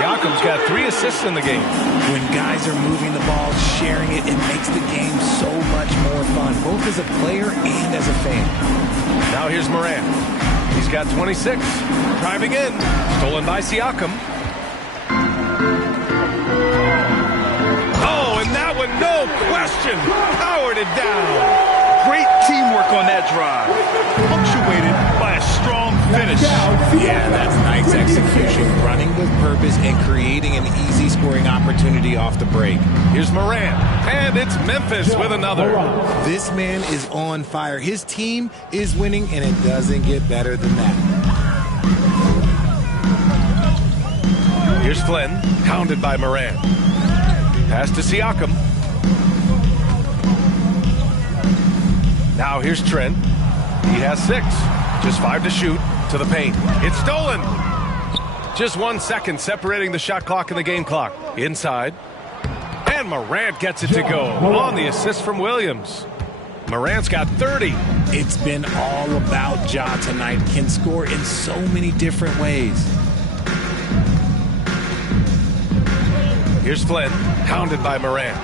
Siakam's got 3 assists in the game. When guys are moving the ball, sharing it, it makes the game so much more fun, both as a player and as a fan. Now here's Morant. He's got 26. Driving in. Stolen by Siakam. Oh, and that one, no question, powered it down. Great teamwork on that drive, punctuated by a strong finish. Yeah, that's nice execution, running with purpose and creating an easy scoring opportunity off the break. Here's Morant, and it's Memphis with another. This man is on fire. His team is winning, and it doesn't get better than that. Here's Flynn, hounded by Morant. Pass to Siakam. Now here's Trent. He has 6. Just 5 to shoot. To the paint. It's stolen. Just 1 second separating the shot clock and the game clock. Inside. And Morant gets it to go on the assist from Williams. Morant's got 30. It's been all about Ja tonight. Can score in so many different ways. Here's Flynn, hounded by Morant.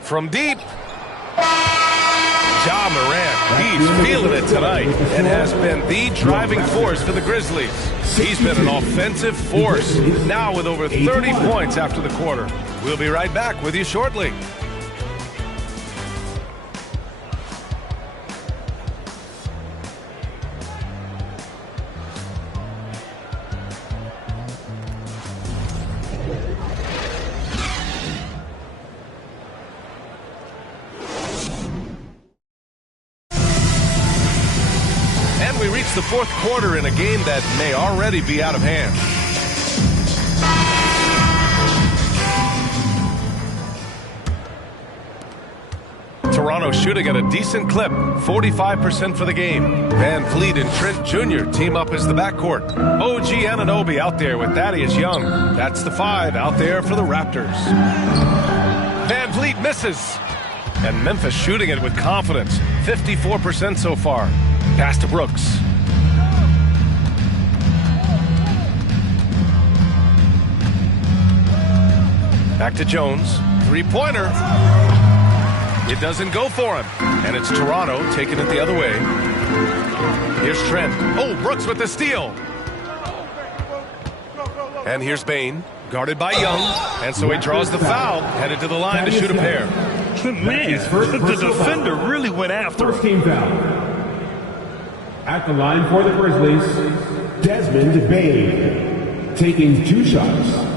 From deep. Ja Morant, he's feeling it tonight and has been the driving force for the Grizzlies. He's been an offensive force, now with over 30 points after the quarter. We'll be right back with you shortly. The fourth quarter in a game that may already be out of hand. Toronto shooting at a decent clip, 45% for the game. Van Fleet and Trent Jr. team up as the backcourt. OG Anunoby out there with Thaddeus Young. That's the 5 out there for the Raptors. Van Fleet misses. And Memphis shooting it with confidence, 54% so far. Pass to Brooks. Back to Jones. 3-pointer. It doesn't go for him. And it's Toronto taking it the other way. Here's Trent. Oh, Brooks with the steal. And here's Bane, guarded by Young. And so he draws the foul, headed to the line to shoot a pair. Man, the defender really went after First team foul. At the line for the Grizzlies, Desmond Bane, taking 2 shots.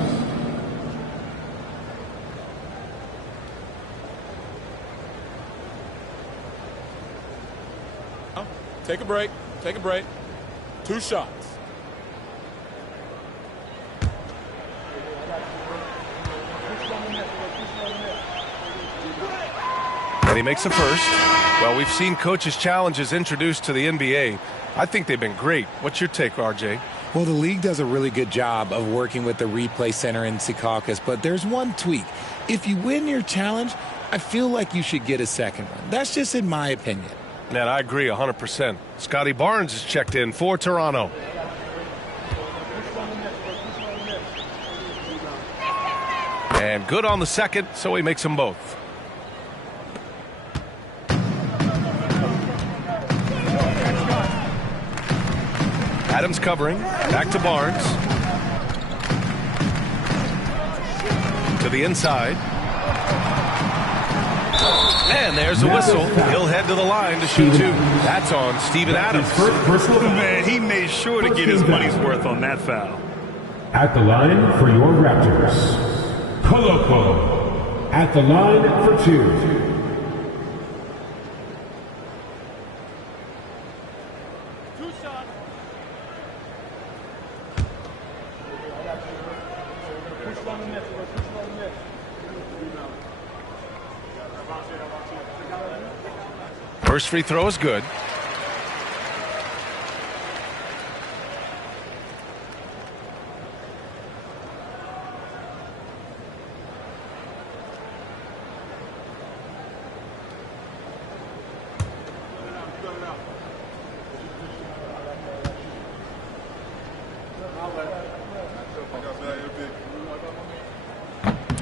Take a break. Take a break. 2 shots. And he makes a first. Well, we've seen coaches' challenges introduced to the NBA. I think they've been great. What's your take, RJ? Well, the league does a really good job of working with the replay center in Secaucus, but there's one tweak. If you win your challenge, I feel like you should get a second one. That's just in my opinion. Man, I agree 100%. Scotty Barnes is checked in for Toronto. And good on the second, so he makes them both. Adams covering. Back to Barnes. To the inside. And there's a whistle. He'll head to the line to shoot 2. That's on Steven Adams. Man, he made sure to get his money's worth on that foul. At the line for your Raptors, Colo. At the line for 2. First free throw is good.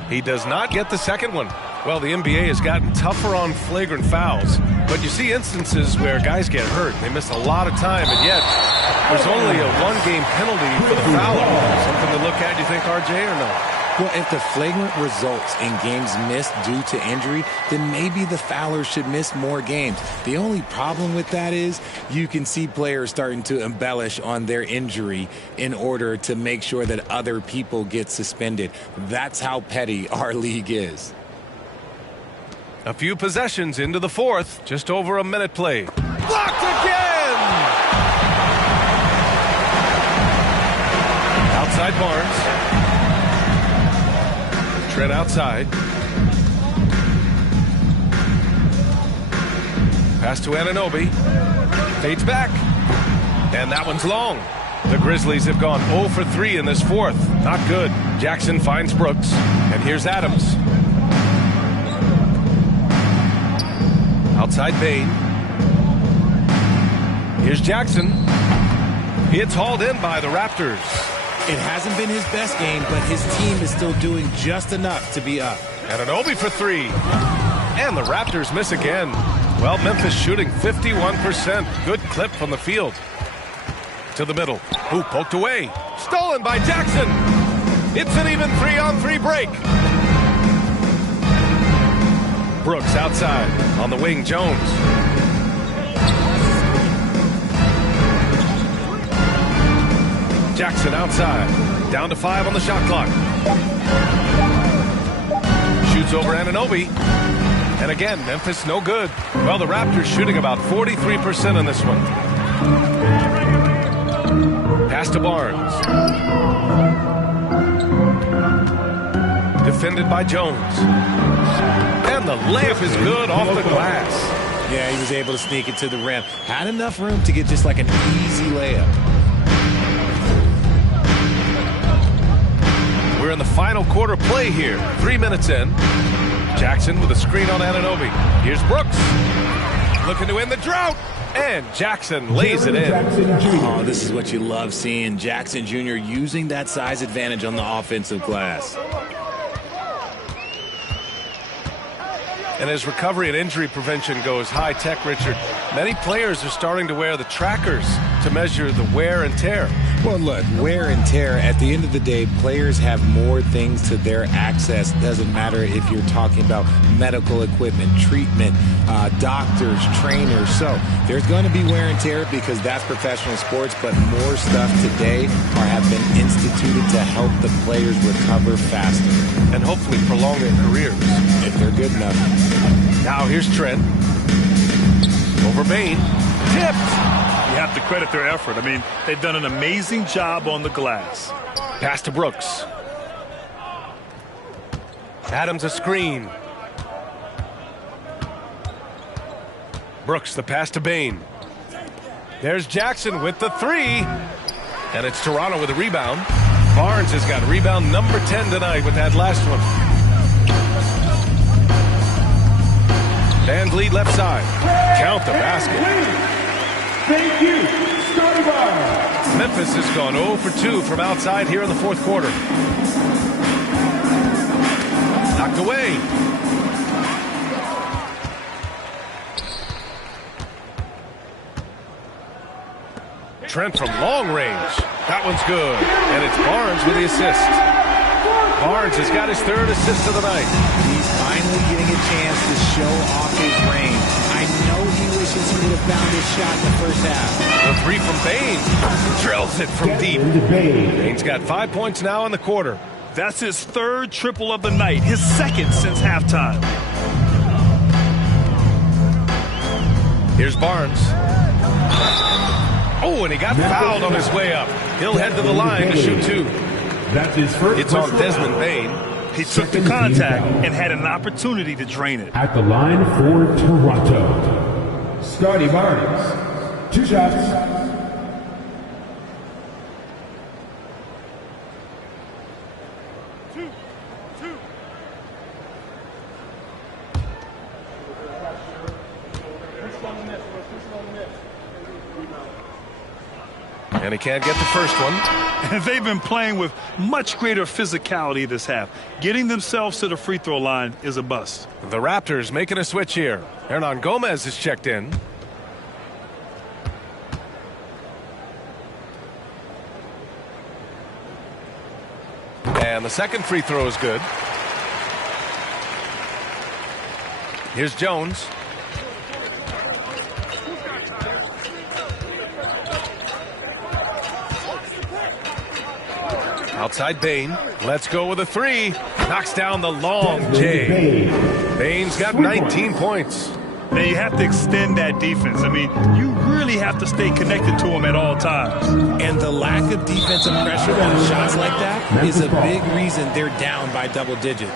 He does not get the second one. Well, the NBA has gotten tougher on flagrant fouls, but you see instances where guys get hurt. They miss a lot of time, and yet there's only a one-game penalty for the foul. Something to look at, you think, RJ, or no? Well, if the flagrant results in games missed due to injury, then maybe the fouler should miss more games. The only problem with that is you can see players starting to embellish on their injury in order to make sure that other people get suspended. That's how petty our league is. A few possessions into the fourth, just over a minute played. Blocked again! Outside Barnes. Trent outside. Pass to Anunoby. Fades back. And that one's long. The Grizzlies have gone 0 for 3 in this fourth. Not good. Jackson finds Brooks. And here's Adams. Outside Bain. Here's Jackson. It's hauled in by the Raptors. It hasn't been his best game, but his team is still doing just enough to be up. Anunoby for 3. And the Raptors miss again. Well, Memphis shooting 51%. Good clip from the field. To the middle. Ooh, poked away. Stolen by Jackson. It's an even 3-on-3 break. Brooks outside. On the wing, Jones. Jackson outside. Down to 5 on the shot clock. Shoots over Anunoby. And again, Memphis no good. Well, the Raptors shooting about 43% on this one. Pass to Barnes. Defended by Jones. And the layup is good off the glass. Yeah, he was able to sneak it to the rim. Had enough room to get just like an easy layup. We're in the final quarter play here. 3 minutes in. Jackson with a screen on Anunoby. Here's Brooks. Looking to end the drought. And Jackson lays it in. Oh, this is what you love seeing. Jackson Jr. using that size advantage on the offensive glass. And as recovery and injury prevention goes high tech, Richard, many players are starting to wear the trackers to measure the wear and tear. Well, look, wear and tear, at the end of the day, players have more things to their access. Doesn't matter if you're talking about medical equipment, treatment, doctors, trainers. So there's going to be wear and tear because that's professional sports, but more stuff today have been instituted to help the players recover faster. And hopefully prolong their careers. If they're good enough. Now here's Trent. Over Bain. Tipped. You have to credit their effort. I mean, they've done an amazing job on the glass. Pass to Brooks. Adams a screen. Brooks the pass to Bain. There's Jackson with the 3. And it's Toronto with a rebound. Barnes has got rebound number 10 tonight with that last one. Van Vliet left side. Count the basket. Thank you, Scotty Barnes. Memphis has gone 0 for 2 from outside here in the fourth quarter. Knocked away. Trent from long range. That one's good. And it's Barnes with the assist. Barnes has got his 3rd assist of the night. He's finally getting a chance to show off his range. I know he wishes he would have found his shot in the first half. The 3 from Bain. Drills it from deep. Bain's got 5 points now in the quarter. That's his 3rd triple of the night, his 2nd since halftime. Here's Barnes. Oh, and he got fouled on his way up. He'll head to the line to shoot 2. That's his first. It's on Desmond Bain. He took the contact and had an opportunity to drain it. At the line for Toronto, Scotty Barnes. 2 shots. And he can't get the first one. And they've been playing with much greater physicality this half. Getting themselves to the free throw line is a bust. The Raptors making a switch here. Hernan Gomez is checked in. And the second free throw is good. Here's Jones. Outside Bane. Let's go with a three. Knocks down the long J. Bane's got 19 points. Now you have to extend that defense. I mean, you really have to stay connected to them at all times. And the lack of defensive pressure on shots like that is a big reason they're down by double digits.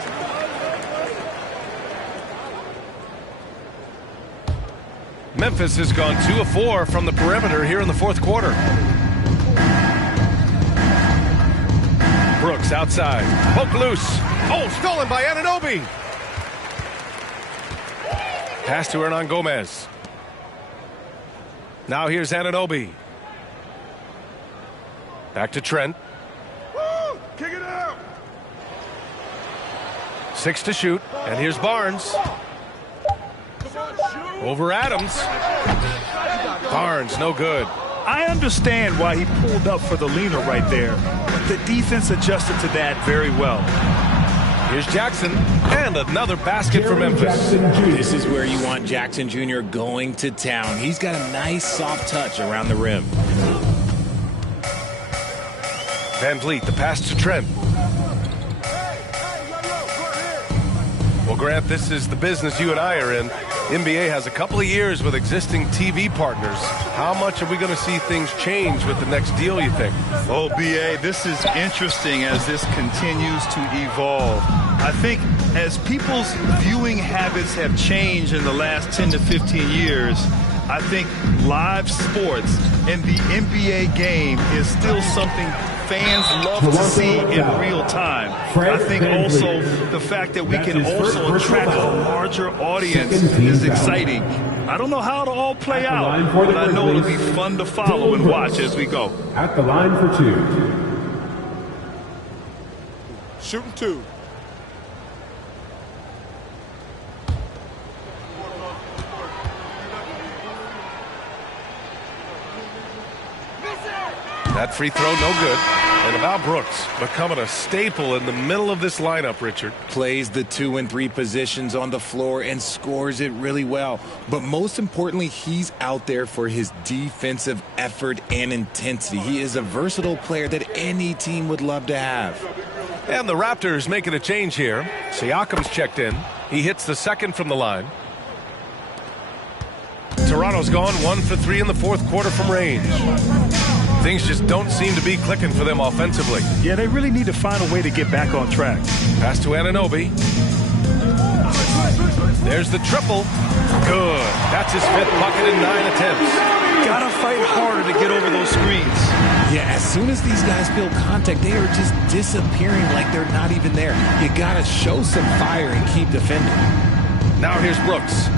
Memphis has gone 2 of 4 from the perimeter here in the fourth quarter. Brooks outside. Poke loose. Oh, stolen by Anunoby. Pass to Hernan Gomez. Now here's Anunoby. Back to Trent. Kick it out. 6 to shoot. And here's Barnes. Over Adams. Barnes, no good. I understand why he pulled up for the leaner right there. But the defense adjusted to that very well. Here's Jackson. And another basket for Memphis. This is where you want Jackson Jr. going to town. He's got a nice soft touch around the rim. Van Vliet, the pass to Trent. Well, Grant, this is the business you and I are in. NBA has a couple of years with existing TV partners. How much are we going to see things change with the next deal, you think? Oh, B.A., this is interesting as this continues to evolve. I think as people's viewing habits have changed in the last 10 to 15 years, I think live sports and the NBA game is still something fans love to see in real time. I think also the fact that we can also attract a larger audience is exciting. I don't know how it'll all play out, but I know it'll be fun to follow and watch as we go. At the line for 2. Shooting 2. That free throw, no good. And about Brooks becoming a staple in the middle of this lineup, Richard. Plays the 2 and 3 positions on the floor and scores it really well. But most importantly, he's out there for his defensive effort and intensity. He is a versatile player that any team would love to have. And the Raptors making a change here. Siakam's checked in. He hits the second from the line. Toronto's gone 1 for 3 in the fourth quarter from range. Things just don't seem to be clicking for them offensively. Yeah, they really need to find a way to get back on track. Pass to Anunoby. There's the triple. Good. That's his 5th bucket in 9 attempts. Gotta fight harder to get over those screens. Yeah, as soon as these guys feel contact, they are just disappearing like they're not even there. You gotta show some fire and keep defending. Now here's Brooks.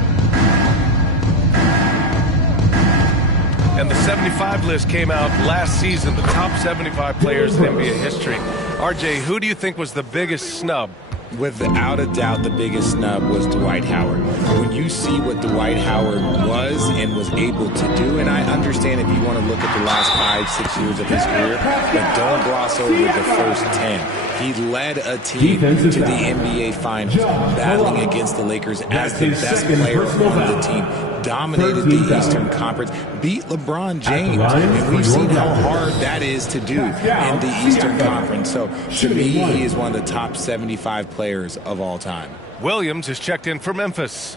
And the 75 list came out last season, the top 75 players in NBA history. RJ, who do you think was the biggest snub? Without a doubt, the biggest snub was Dwight Howard. When you see what Dwight Howard was and was able to do, and I understand if you want to look at the last 5-6 years of his career, but don't gloss over the first 10. He led a team to the NBA Finals, battling against the Lakers as the best player on the team. Dominated the Eastern Conference, beat LeBron James, and we've seen how hard that is to do in the Eastern Conference. So, to me, he is one of the top 75 players of all time. Williams is checked in for Memphis.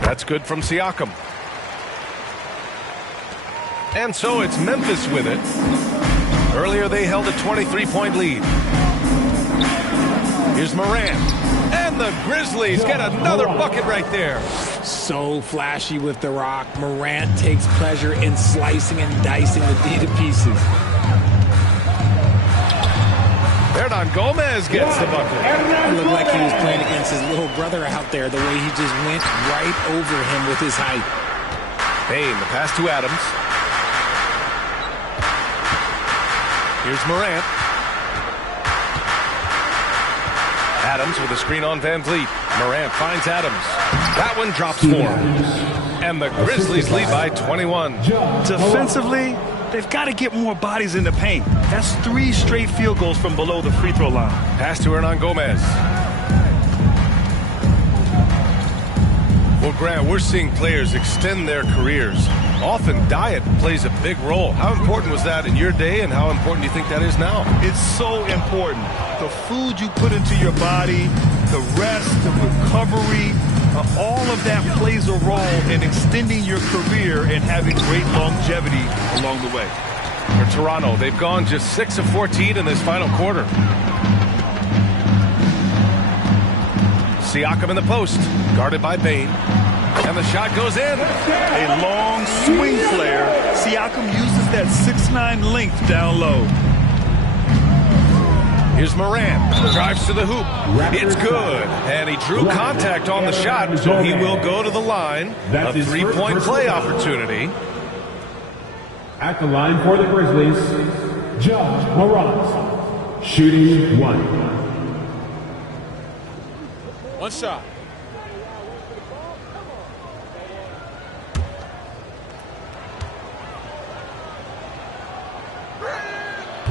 That's good from Siakam. And so it's Memphis with it. Earlier they held a 23-point lead. Here's Morant. And the Grizzlies get another bucket right there. So flashy with the rock. Morant takes pleasure in slicing and dicing the D to pieces. Gomez gets the bucket. It looked like he was playing against his little brother out there, the way he just went right over him with his height. Payne, the pass to Adams. Here's Morant. Adams with a screen on Van Vliet. Morant finds Adams. That one drops for him. And the Grizzlies lead by 21. Defensively, they've got to get more bodies in the paint. That's 3 straight field goals from below the free throw line. Pass to Hernan Gomez. Well, Grant, we're seeing players extend their careers. Often diet plays a big role. How important was that in your day, and how important do you think that is now? It's so important. The food you put into your body, the rest, the recovery, all of that plays a role in extending your career and having great longevity along the way. For Toronto, they've gone just 6 of 14 in this final quarter. Siakam in the post, guarded by Bane. And the shot goes in. A long swing flare. Siakam uses that 6'9" length down low. Here's Morant. Drives to the hoop. It's good. And he drew contact on the shot, so he will go to the line. A 3-point play opportunity. At the line for the Grizzlies, Ja Morant, shooting 1. One shot.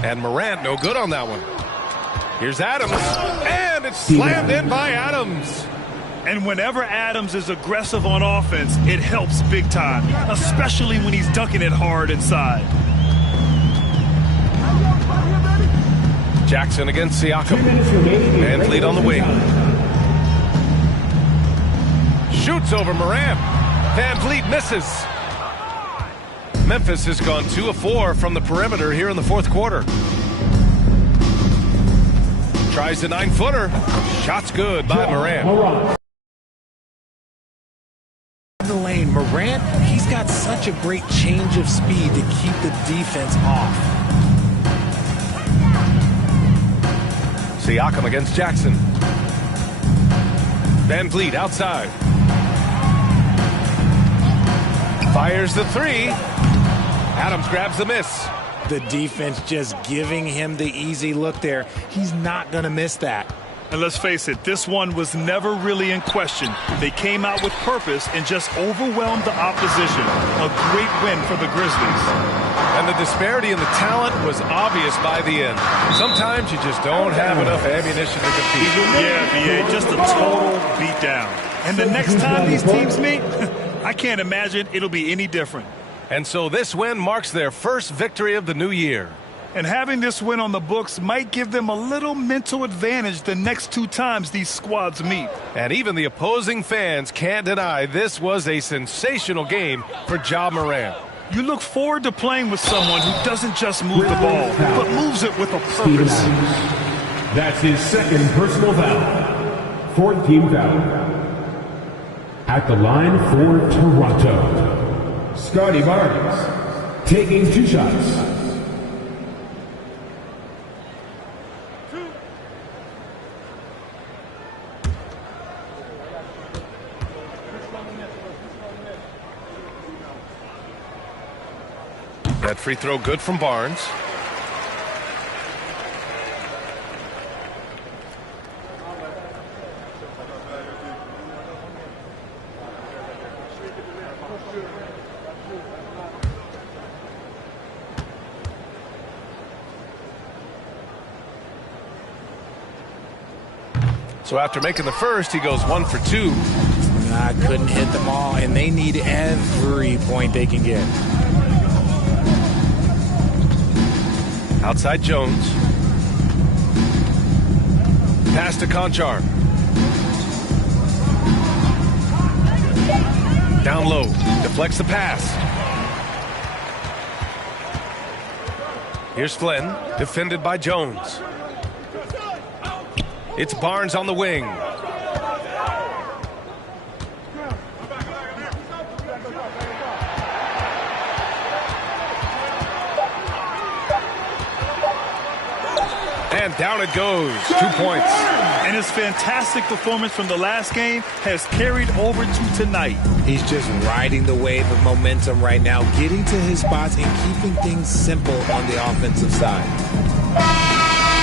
And Morant, no good on that one. Here's Adams. And it's slammed in by Adams. And whenever Adams is aggressive on offense, it helps big time, especially when he's dunking it hard inside. Jackson against Siakam. Van Vliet on the wing. Shoots over Morant. Van Vliet misses. Memphis has gone 2 of 4 from the perimeter here in the fourth quarter. Tries the 9-footer. Shot's good by Morant. In the lane, Morant, he's got such a great change of speed to keep the defense off. Siakam against Jackson. Van Vliet outside. Fires the 3. Adams grabs the miss. The defense just giving him the easy look there. He's not going to miss that. And let's face it, this one was never really in question. They came out with purpose and just overwhelmed the opposition. A great win for the Grizzlies. And the disparity in the talent was obvious by the end. Sometimes you just don't have enough ammunition to compete. Yeah, B.A., just a total beatdown. And the next time these teams meet, I can't imagine it'll be any different. And so this win marks their first victory of the new year. And having this win on the books might give them a little mental advantage the next 2 times these squads meet. And even the opposing fans can't deny this was a sensational game for Ja Morant. You look forward to playing with someone who doesn't just move the ball, but moves it with a purpose. That's his second personal foul. 4th-team foul. At the line for Toronto, Scotty Barnes, taking 2 shots. That free throw good from Barnes. So after making the first, he goes 1 for 2. I couldn't hit them all, and they need every point they can get. Outside Jones. Pass to Conchar. Down low. Deflects the pass. Here's Flynn. Defended by Jones. It's Barnes on the wing. And down it goes. 2 points. And his fantastic performance from the last game has carried over to tonight. He's just riding the wave of momentum right now, getting to his spots and keeping things simple on the offensive side.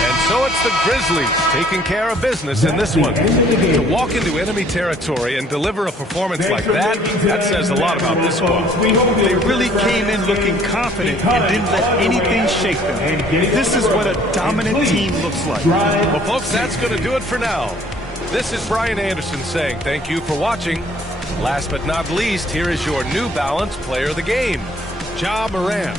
And so it's the Grizzlies taking care of business in this one. To walk into enemy territory and deliver a performance like that, that says a lot about this squad. They really came in looking confident and didn't let anything shake them. This is what a dominant team looks like. Well, folks, that's going to do it for now. This is Brian Anderson saying thank you for watching. Last but not least, here is your New Balance Player of the Game, Ja Morant.